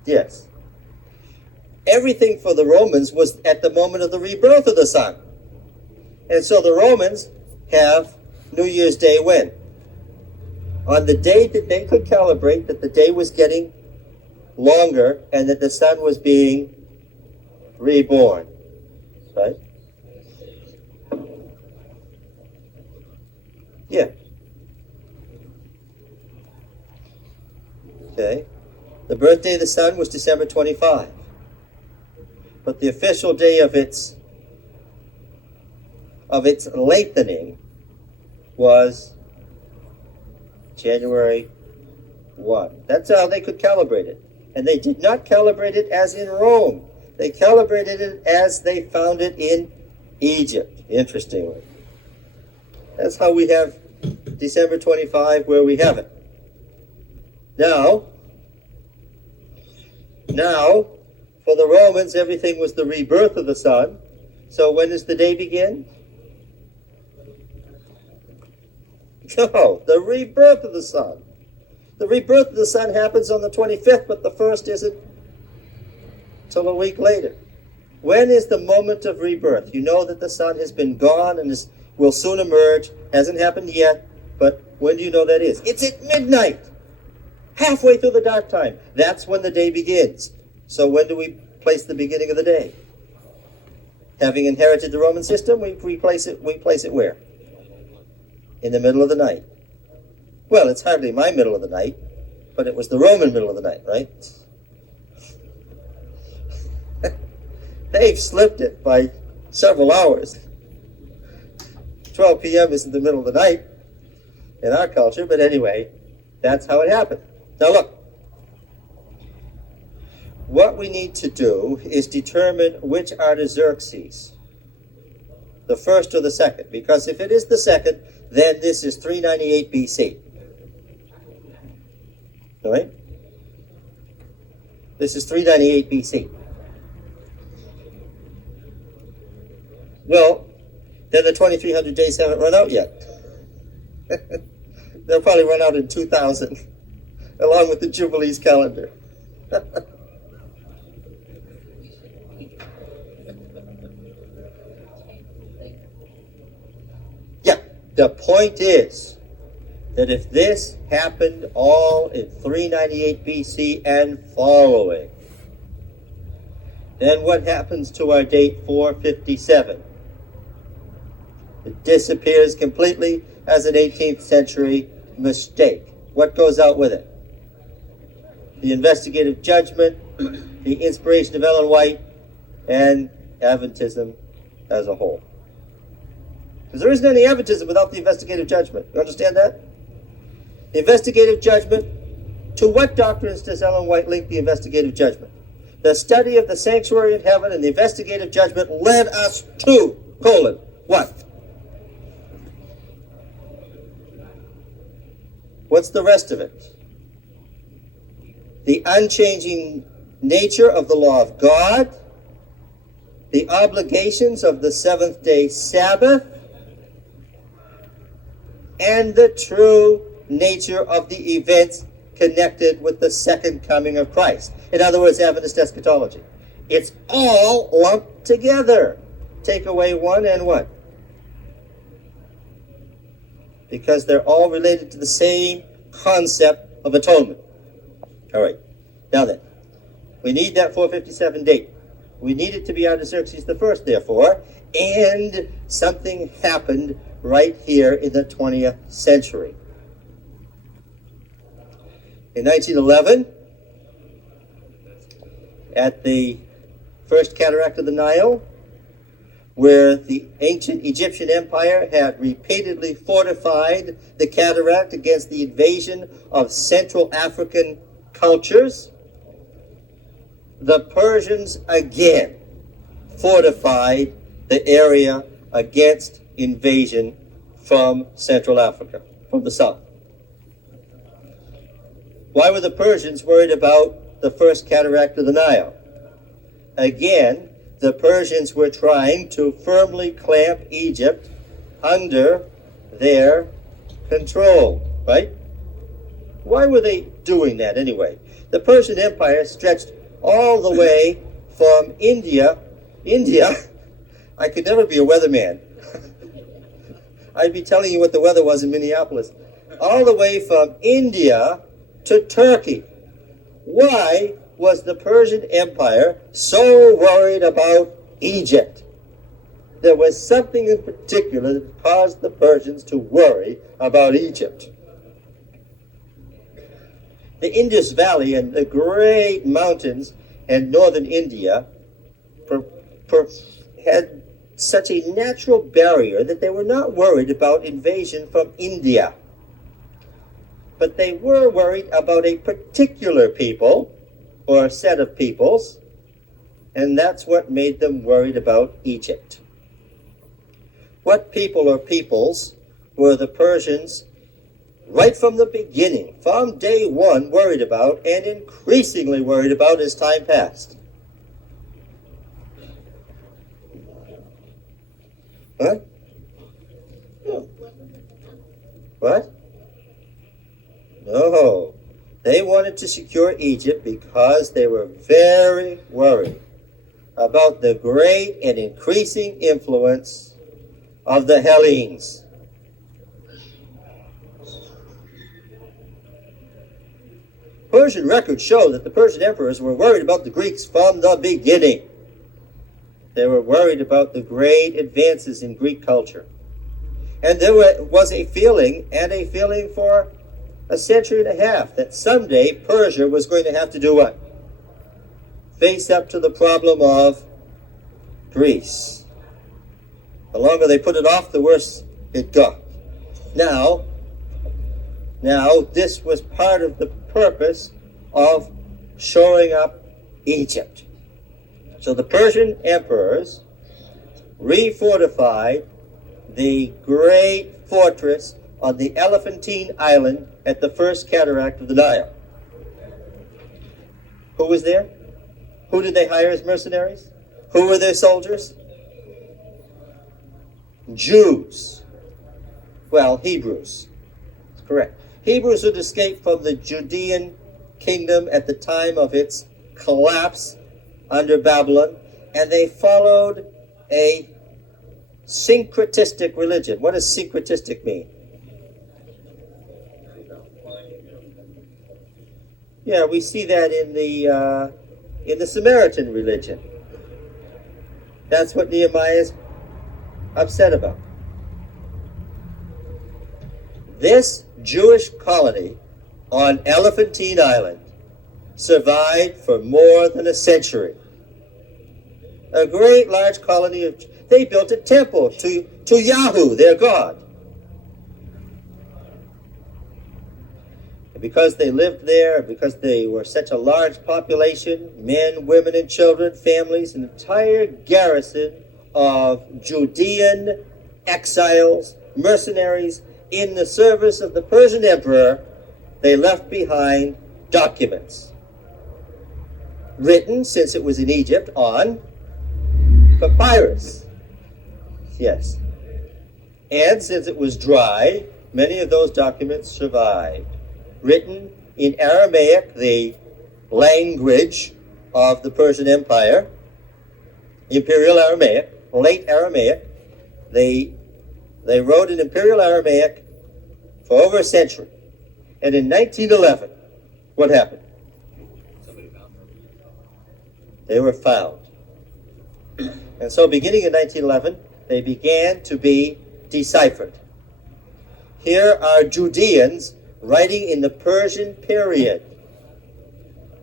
Yes. Everything for the Romans was at the moment of the rebirth of the sun. And so the Romans have New Year's Day when? On the day that they could calibrate that the day was getting longer and that the sun was being reborn. Right? Yeah. Okay. The birthday of the sun was December 25. But the official day of its lengthening was January 1. That's how they could calibrate it. And they did not calibrate it as in Rome. They calibrated it as they found it in Egypt, interestingly. That's how we have December 25 where we have it. Now, for the Romans, everything was the rebirth of the sun. So when does the day begin? No, the rebirth of the sun. The rebirth of the sun happens on the 25th, but the first isn't till a week later. When is the moment of rebirth? You know that the sun has been gone and will soon emerge. Hasn't happened yet, but when do you know that is? It's at midnight. Halfway through the dark time. That's when the day begins. So when do we place the beginning of the day? Having inherited the Roman system, we place it where? In the middle of the night. Well, it's hardly my middle of the night, but it was the Roman middle of the night, right? They've slipped it by several hours. 12 p.m. isn't the middle of the night in our culture, but anyway, that's how it happened. Now look, what we need to do is determine which Artaxerxes, the first or the second, because if it is the second, then this is 398 BC. All right? This is 398 BC. Well, then the 2300 days haven't run out yet. They'll probably run out in 2000, along with the Jubilees calendar. Yeah, the point is that if this happened all in 398 BC and following, then what happens to our date 457? It disappears completely as an 18th century mistake. What goes out with it? The investigative judgment, the inspiration of Ellen White, and Adventism as a whole. Because there isn't any Adventism without the investigative judgment. You understand that? The investigative judgment, to what doctrines does Ellen White link the investigative judgment? The study of the sanctuary in heaven and the investigative judgment led us to, what? What's the rest of it? The unchanging nature of the law of God, the obligations of the seventh-day Sabbath, and the true nature of the events connected with the second coming of Christ. In other words, Adventist eschatology. It's all lumped together. Take away one and what? Because they're all related to the same concept of atonement. All right. Now then, we need that 457 date. We need it to be Artaxerxes I, therefore, and something happened right here in the 20th century. In 1911, at the First Cataract of the Nile, where the ancient Egyptian Empire had repeatedly fortified the cataract against the invasion of Central African cultures, the Persians again fortified the area against invasion from Central Africa, from the south. Why were the Persians worried about the First Cataract of the Nile? Again, the Persians were trying to firmly clamp Egypt under their control, right? Why were they doing that anyway? The Persian Empire stretched all the way from India. I could never be a weatherman. I'd be telling you what the weather was in Minneapolis. All the way from India to Turkey. Why was the Persian Empire so worried about Egypt? There was something in particular that caused the Persians to worry about Egypt. The Indus Valley and the great mountains in northern India had such a natural barrier that they were not worried about invasion from India. But they were worried about a particular people, or a set of peoples, and that's what made them worried about Egypt. What people or peoples were the Persians right from the beginning, from day one, worried about, and increasingly worried about as time passed? Huh? What? No. They wanted to secure Egypt because they were very worried about the great and increasing influence of the Hellenes. Persian records show that the Persian emperors were worried about the Greeks from the beginning. They were worried about the great advances in Greek culture. And there was a feeling for a century and a half that someday Persia was going to have to do what? Face up to the problem of Greece. The longer they put it off, the worse it got. Now, this was part of the purpose of shoring up Egypt. So the Persian emperors refortified the great fortress on the Elephantine Island at the First Cataract of the Nile. Who was there? Who did they hire as mercenaries? Who were their soldiers? Jews. Well, Hebrews. That's correct. Hebrews had escaped from the Judean kingdom at the time of its collapse under Babylon, and they followed a syncretistic religion. What does syncretistic mean? Yeah, we see that in the Samaritan religion. That's what Nehemiah is upset about. This Jewish colony on Elephantine Island survived for more than a century. A great large colony of... They built a temple to Yahweh, their God. And because they lived there, because they were such a large population, men, women, and children, families, an entire garrison of Judean exiles, mercenaries, in the service of the Persian emperor, they left behind documents written, since it was in Egypt, on papyrus. Yes. And since it was dry, many of those documents survived. Written in Aramaic, the language of the Persian Empire, Imperial Aramaic, late Aramaic. They wrote in Imperial Aramaic for over a century. And in 1911, what happened? They were found. And so beginning in 1911, they began to be deciphered. Here are Judeans writing in the Persian period.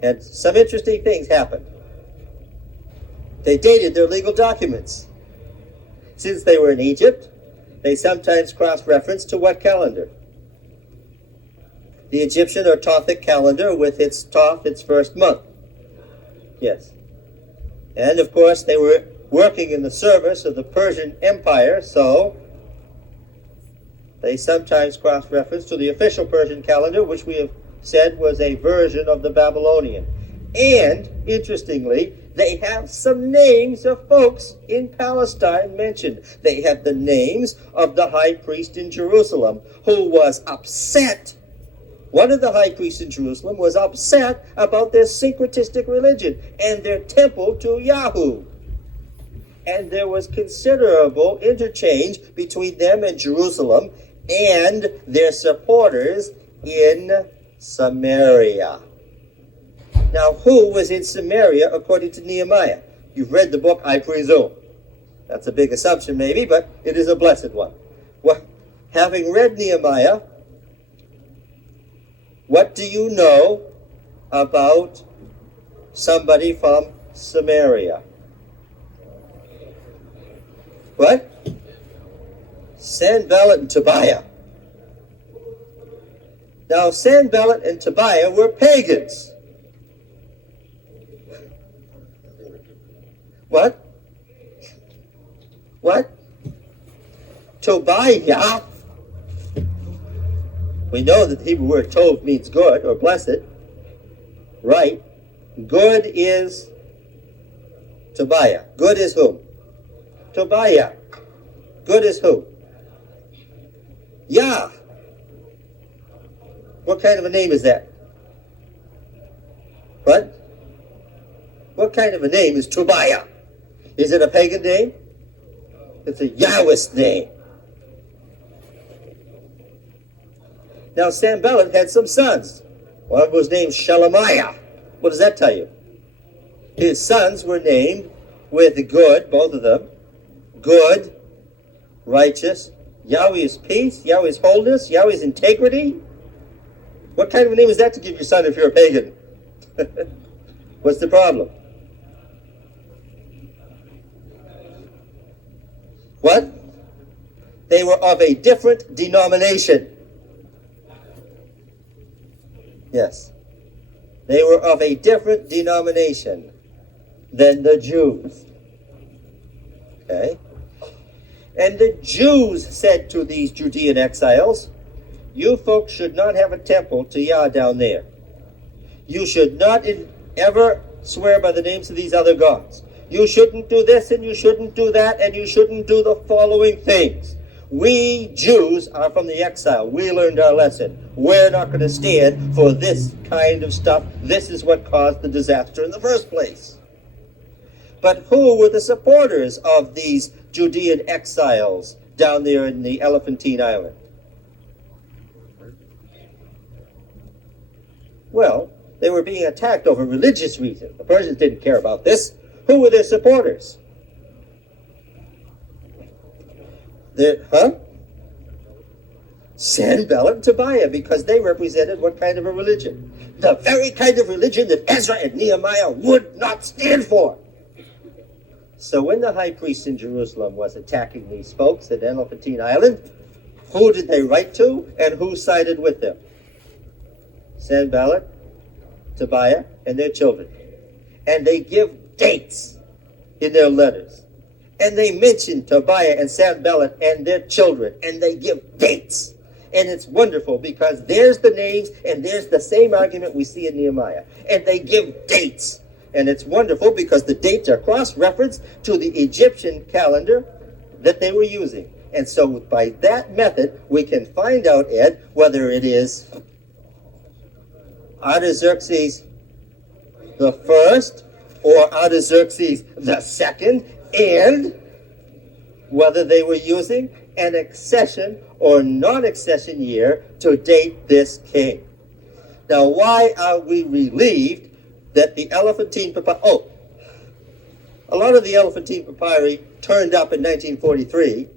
And some interesting things happened. They dated their legal documents. Since they were in Egypt, they sometimes cross-reference to what calendar? The Egyptian or Tothic calendar with its Toth, its first month. Yes. And of course they were working in the service of the Persian Empire, so they sometimes cross-reference to the official Persian calendar, which we have said was a version of the Babylonian. And, interestingly, they have some names of folks in Palestine mentioned. They have the names of the high priest in Jerusalem who was upset. One of the high priests in Jerusalem was upset about their syncretistic religion and their temple to Yahweh. And there was considerable interchange between them and Jerusalem and their supporters in Samaria. Now, who was in Samaria according to Nehemiah? You've read the book, I presume. That's a big assumption maybe, but it is a blessed one. Well, having read Nehemiah, what do you know about somebody from Samaria? What? Sanballot and Tobiah. Now, Sanballot and Tobiah were pagans. What? What? Tobiah. We know that the Hebrew word tov means good or blessed. Right. Good is Tobiah. Good is whom? Tobiah. Good is who? Yah. What kind of a name is that? What? What kind of a name is Tobiah? Is it a pagan name? It's a Yahwist name. Now, Sanballat had some sons. One was named Shelemiah. What does that tell you? His sons were named with good, both of them, good, righteous, Yahweh's peace, Yahweh's wholeness, Yahweh's integrity. What kind of a name is that to give your son if you're a pagan? What's the problem? What? They were of a different denomination. Yes. They were of a different denomination than the Jews. Okay? And the Jews said to these Judean exiles, you folks should not have a temple to Yah down there. You should not ever swear by the names of these other gods. You shouldn't do this and you shouldn't do that and you shouldn't do the following things. We Jews are from the exile. We learned our lesson. We're not going to stand for this kind of stuff. This is what caused the disaster in the first place. But who were the supporters of these Judean exiles down there in the Elephantine Island? Well, they were being attacked over religious reasons. The Persians didn't care about this. Who were their supporters? Sanballat and Tobiah, because they represented what kind of a religion? The very kind of religion that Ezra and Nehemiah would not stand for. So when the high priest in Jerusalem was attacking these folks at Elephantine Island, who did they write to and who sided with them? Sanballat, Tobiah, and their children. And they give dates in their letters. And they mention Tobiah and Sanballat and their children. And they give dates. And it's wonderful because there's the names and there's the same argument we see in Nehemiah. And they give dates. And it's wonderful because the dates are cross-referenced to the Egyptian calendar that they were using. And so by that method, we can find out, Ed, whether it is Artaxerxes the first or Artaxerxes the second, and whether they were using an accession or non-accession year to date this king. Now, why are we relieved that the Elephantine Papyri... Oh, a lot of the Elephantine Papyri turned up in 1943,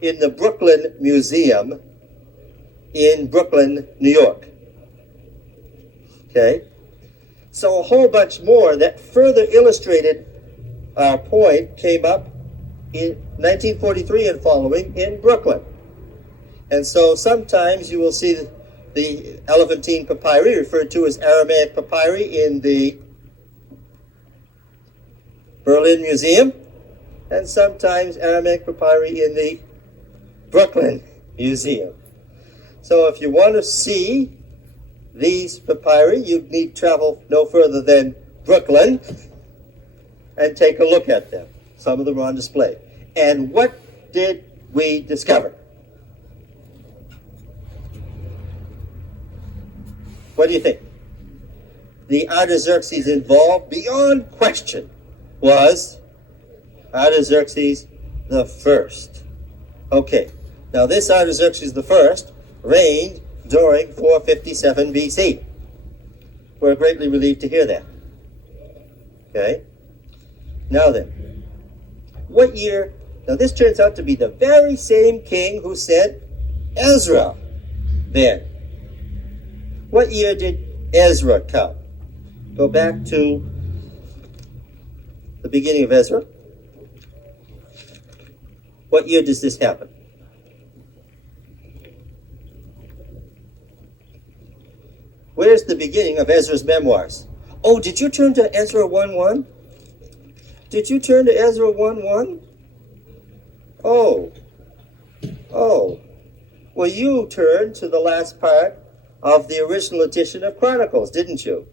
in the Brooklyn Museum in Brooklyn, New York. Okay? So a whole bunch more that further illustrated our point came up in 1943 and following in Brooklyn. And so sometimes you will see the Elephantine Papyri, referred to as Aramaic Papyri, in the Berlin Museum, and sometimes Aramaic Papyri in the Brooklyn Museum. So if you want to see these papyri, you need travel no further than Brooklyn and take a look at them. Some of them are on display. And what did we discover? What do you think? The Artaxerxes involved, beyond question, was Artaxerxes the First. Okay, now this Artaxerxes the First reigned during 457 BC. We're greatly relieved to hear that. Okay? Now then, what year? Now this turns out to be the very same king who said Ezra then. What year did Ezra come? Go back to the beginning of Ezra. What year does this happen? Where's the beginning of Ezra's memoirs? Oh, did you turn to Ezra 1:1? Did you turn to Ezra 1:1? Oh. Well, you turned to the last part of the original edition of Chronicles, didn't you?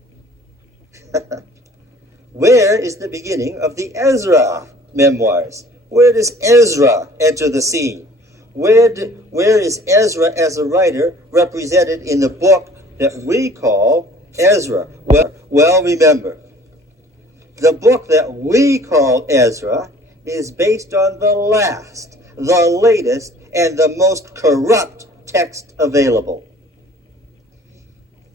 Where is the beginning of the Ezra memoirs? Where does Ezra enter the scene? Where is Ezra as a writer represented in the book that we call Ezra? Well, remember, the book that we call Ezra is based on the last, the latest, and the most corrupt text available.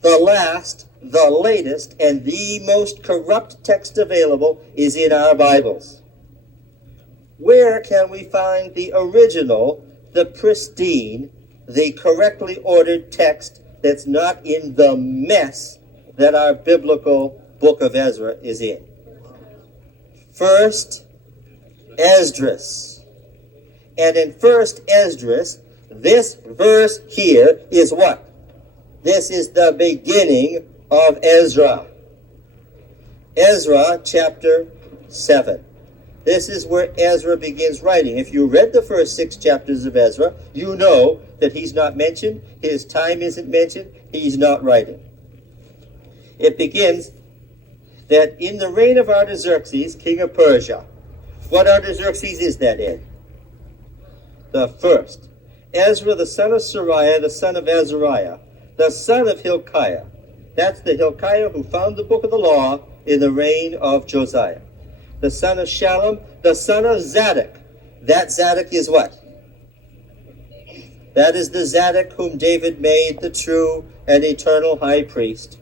The last, the latest, and the most corrupt text available is in our Bibles. Where can we find the original, the pristine, the correctly ordered text that's not in the mess that our biblical book of Ezra is in? First Esdras. And in First Esdras, this verse here is what? This is the beginning of Ezra. Ezra chapter 7. This is where Ezra begins writing. If you read the first 6 chapters of Ezra, you know that he's not mentioned, his time isn't mentioned, he's not writing. It begins that in the reign of Artaxerxes, king of Persia. What Artaxerxes is that in? The first. Ezra, the son of Sariah, the son of Azariah, the son of Hilkiah. That's the Hilkiah who found the book of the law in the reign of Josiah. The son of Shallum, the son of Zadok. That Zadok is what? That is the Zadok whom David made the true and eternal high priest.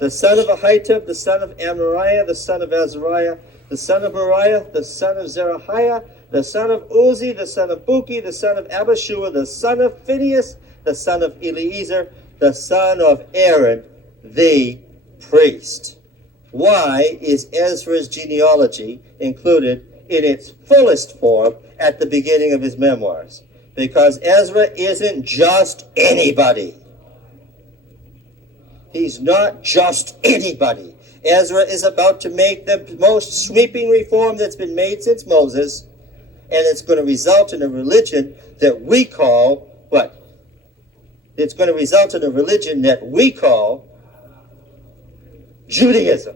The son of Ahitub, the son of Amariah, the son of Azariah, the son of Uriah, the son of Zerahiah, the son of Uzi, the son of Buki, the son of Abishua, the son of Phinehas, the son of Eleazar, the son of Aaron, the priest. Why is Ezra's genealogy included in its fullest form at the beginning of his memoirs? Because Ezra isn't just anybody. He's not just anybody. Ezra is about to make the most sweeping reform that's been made since Moses, and it's going to result in a religion that we call what? It's going to result in a religion that we call Judaism.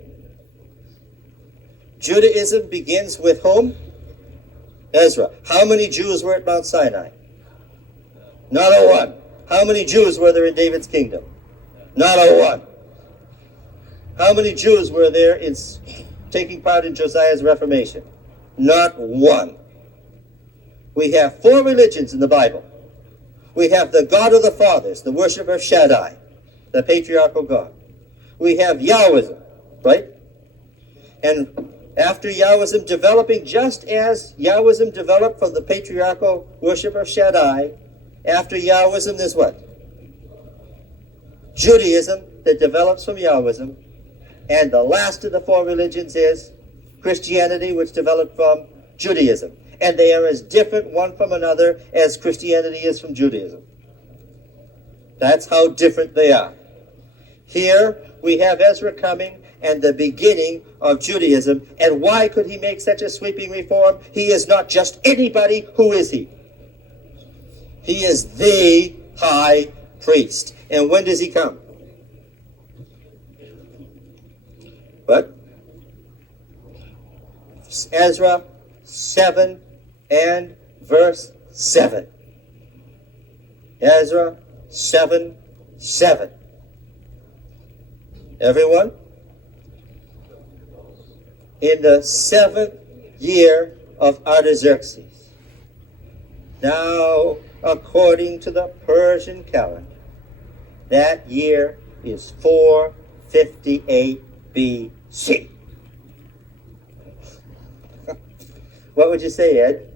Judaism begins with whom? Ezra. How many Jews were at Mount Sinai? Not a one. How many Jews were there in David's kingdom? Not a one. How many Jews were there in taking part in Josiah's Reformation? Not one. We have 4 religions in the Bible. We have the God of the fathers, the worship of Shaddai, the patriarchal God. We have Yahwism, right? And After Yahwism developing, just as Yahwism developed from the patriarchal worship of Shaddai, after Yahwism there's what? Judaism that develops from Yahwism. And the last of the four religions is Christianity, which developed from Judaism. And they are as different one from another as Christianity is from Judaism. That's how different they are. Here we have Ezra coming and the beginning of Judaism. And why could he make such a sweeping reform? He is not just anybody. Who is he? He is the high priest. And when does he come? What? Ezra 7 and verse 7. Ezra 7:7. Everyone? In the 7th year of Artaxerxes. Now, according to the Persian calendar, that year is 458 BC. What would you say, Ed?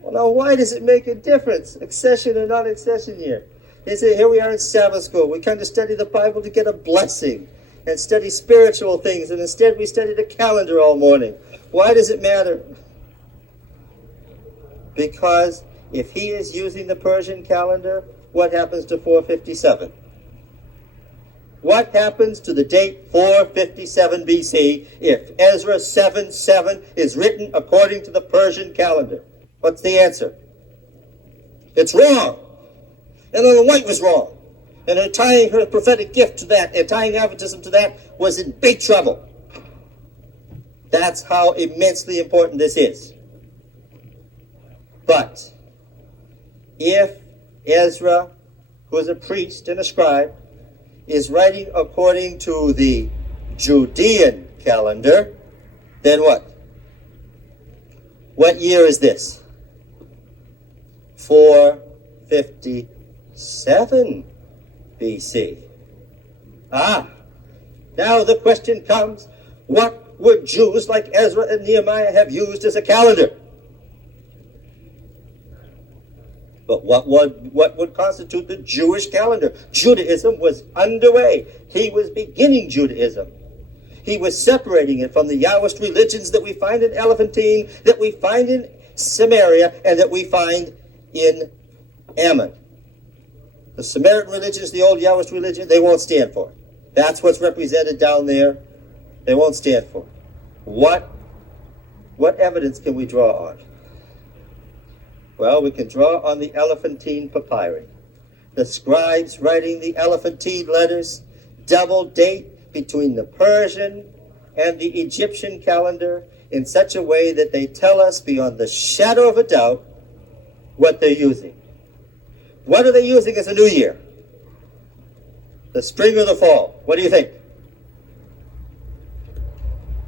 Well, now, why does it make a difference? Accession or non-accession year? They say, here we are in Sabbath school. We come to study the Bible to get a blessing and study spiritual things, and instead we study the calendar all morning. Why does it matter? Because if he is using the Persian calendar, what happens to 457? What happens to the date 457 BC if Ezra 7:7 is written according to the Persian calendar? What's the answer? It's wrong. And Ellen White was wrong. And her tying her prophetic gift to that, and tying Adventism to that, was in big trouble. That's how immensely important this is. But if Ezra, who is a priest and a scribe, is writing according to the Judean calendar, then what? What year is this? 457 BC. Now the question comes, what would Jews like Ezra and Nehemiah have used as a calendar? But what would constitute the Jewish calendar? Judaism was underway. He was beginning Judaism. He was separating it from the Yahwist religions that we find in Elephantine, that we find in Samaria, and that we find in Ammon. The Samaritan religions, the old Yahwist religion, they won't stand for it. That's what's represented down there. They won't stand for it. What evidence can we draw on? Well, we can draw on the Elephantine Papyri. The scribes writing the Elephantine letters double date between the Persian and the Egyptian calendar in such a way that they tell us beyond the shadow of a doubt what they're using. What are they using as a new year? The spring or the fall? What do you think?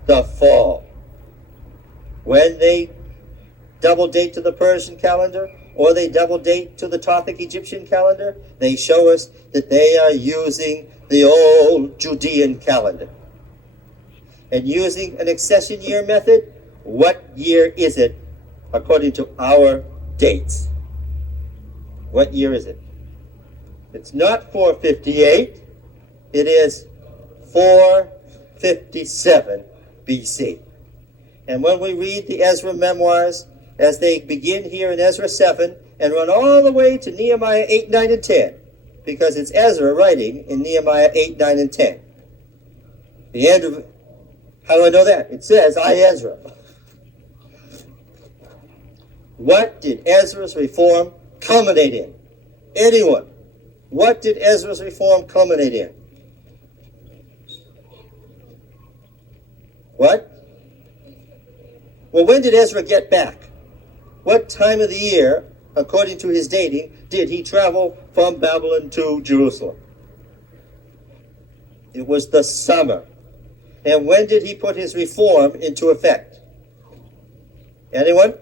The fall. When they double date to the Persian calendar, or they double date to the Tothic Egyptian calendar, they show us that they are using the old Judean calendar. And using an accession year method, what year is it according to our dates? What year is it? It's not 458, it is 457 BC. And when we read the Ezra memoirs, as they begin here in Ezra 7 and run all the way to Nehemiah 8, 9, and 10, because it's Ezra writing in Nehemiah 8, 9, and 10. The end of, how do I know that? It says, I, Ezra. What did Ezra's reform culminate in? Anyone? What did Ezra's reform culminate in? What? Well, when did Ezra get back? What time of the year, according to his dating, did he travel from Babylon to Jerusalem? It was the summer. And when did he put his reform into effect? Anyone?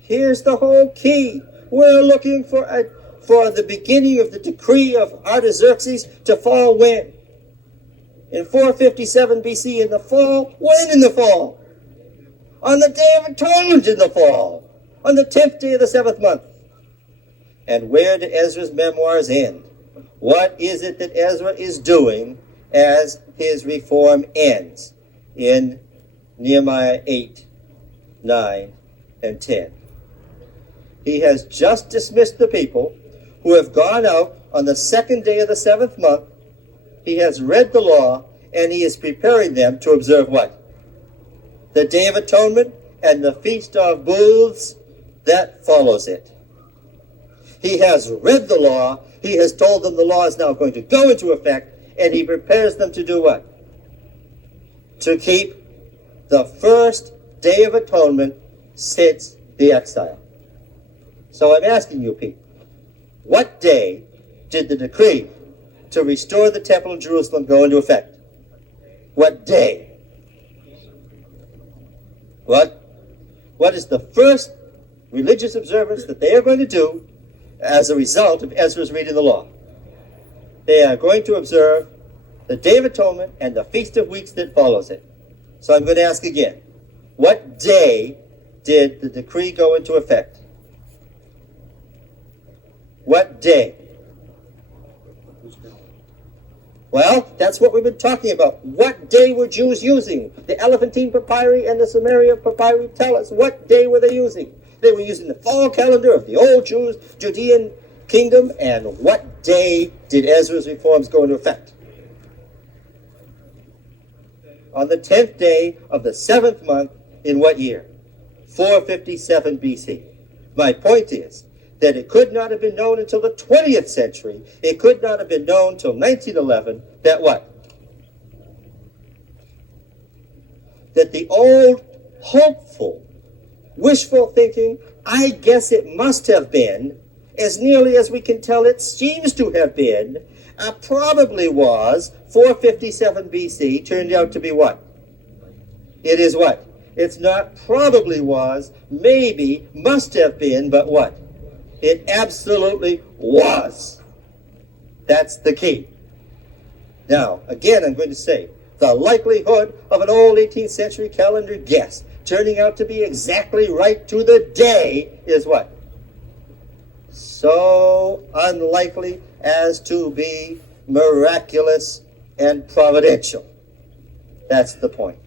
Here's the whole key. We're looking for for the beginning of the decree of Artaxerxes to fall when? In 457 BC in the fall. When in the fall? On the Day of Atonement in the fall. On the 10th day of the 7th month. And where do Ezra's memoirs end? What is it that Ezra is doing as his reform ends in Nehemiah 8, 9, and 10? He has just dismissed the people who have gone out on the 2nd day of the 7th month. He has read the law, and he is preparing them to observe what? The Day of Atonement and the Feast of Booths that follows it. He has read the law. He has told them the law is now going to go into effect, and he prepares them to do what? To keep the first Day of Atonement since the exile. So I'm asking you, Pete, what day did the decree to restore the temple in Jerusalem go into effect? What day? What is the first religious observance that they are going to do as a result of Ezra's reading the law? They are going to observe the Day of Atonement and the Feast of Weeks that follows it. So I'm going to ask again, what day did the decree go into effect? What day? Well, that's what we've been talking about. What day were Jews using? The Elephantine Papyri and the Samaria Papyri tell us what day were they using. They were using the fall calendar of the old Judean kingdom, and what day did Ezra's reforms go into effect? On the 10th day of the 7th month in what year? 457 BC. My point is that it could not have been known until the 20th century. It could not have been known until 1911 that what? That the old, hopeful, wishful thinking, I guess it must have been, as nearly as we can tell it seems to have been, probably was 457 BC, turned out to be what? It is what? It's not probably was, maybe, must have been, but what? It absolutely was. That's the key. Now, again, I'm going to say, the likelihood of an old 18th century calendar guess turning out to be exactly right to the day is what? So unlikely as to be miraculous and providential. That's the point.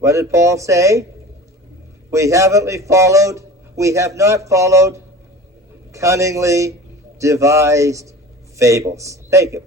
What did Paul say? We have not followed cunningly devised fables. Thank you.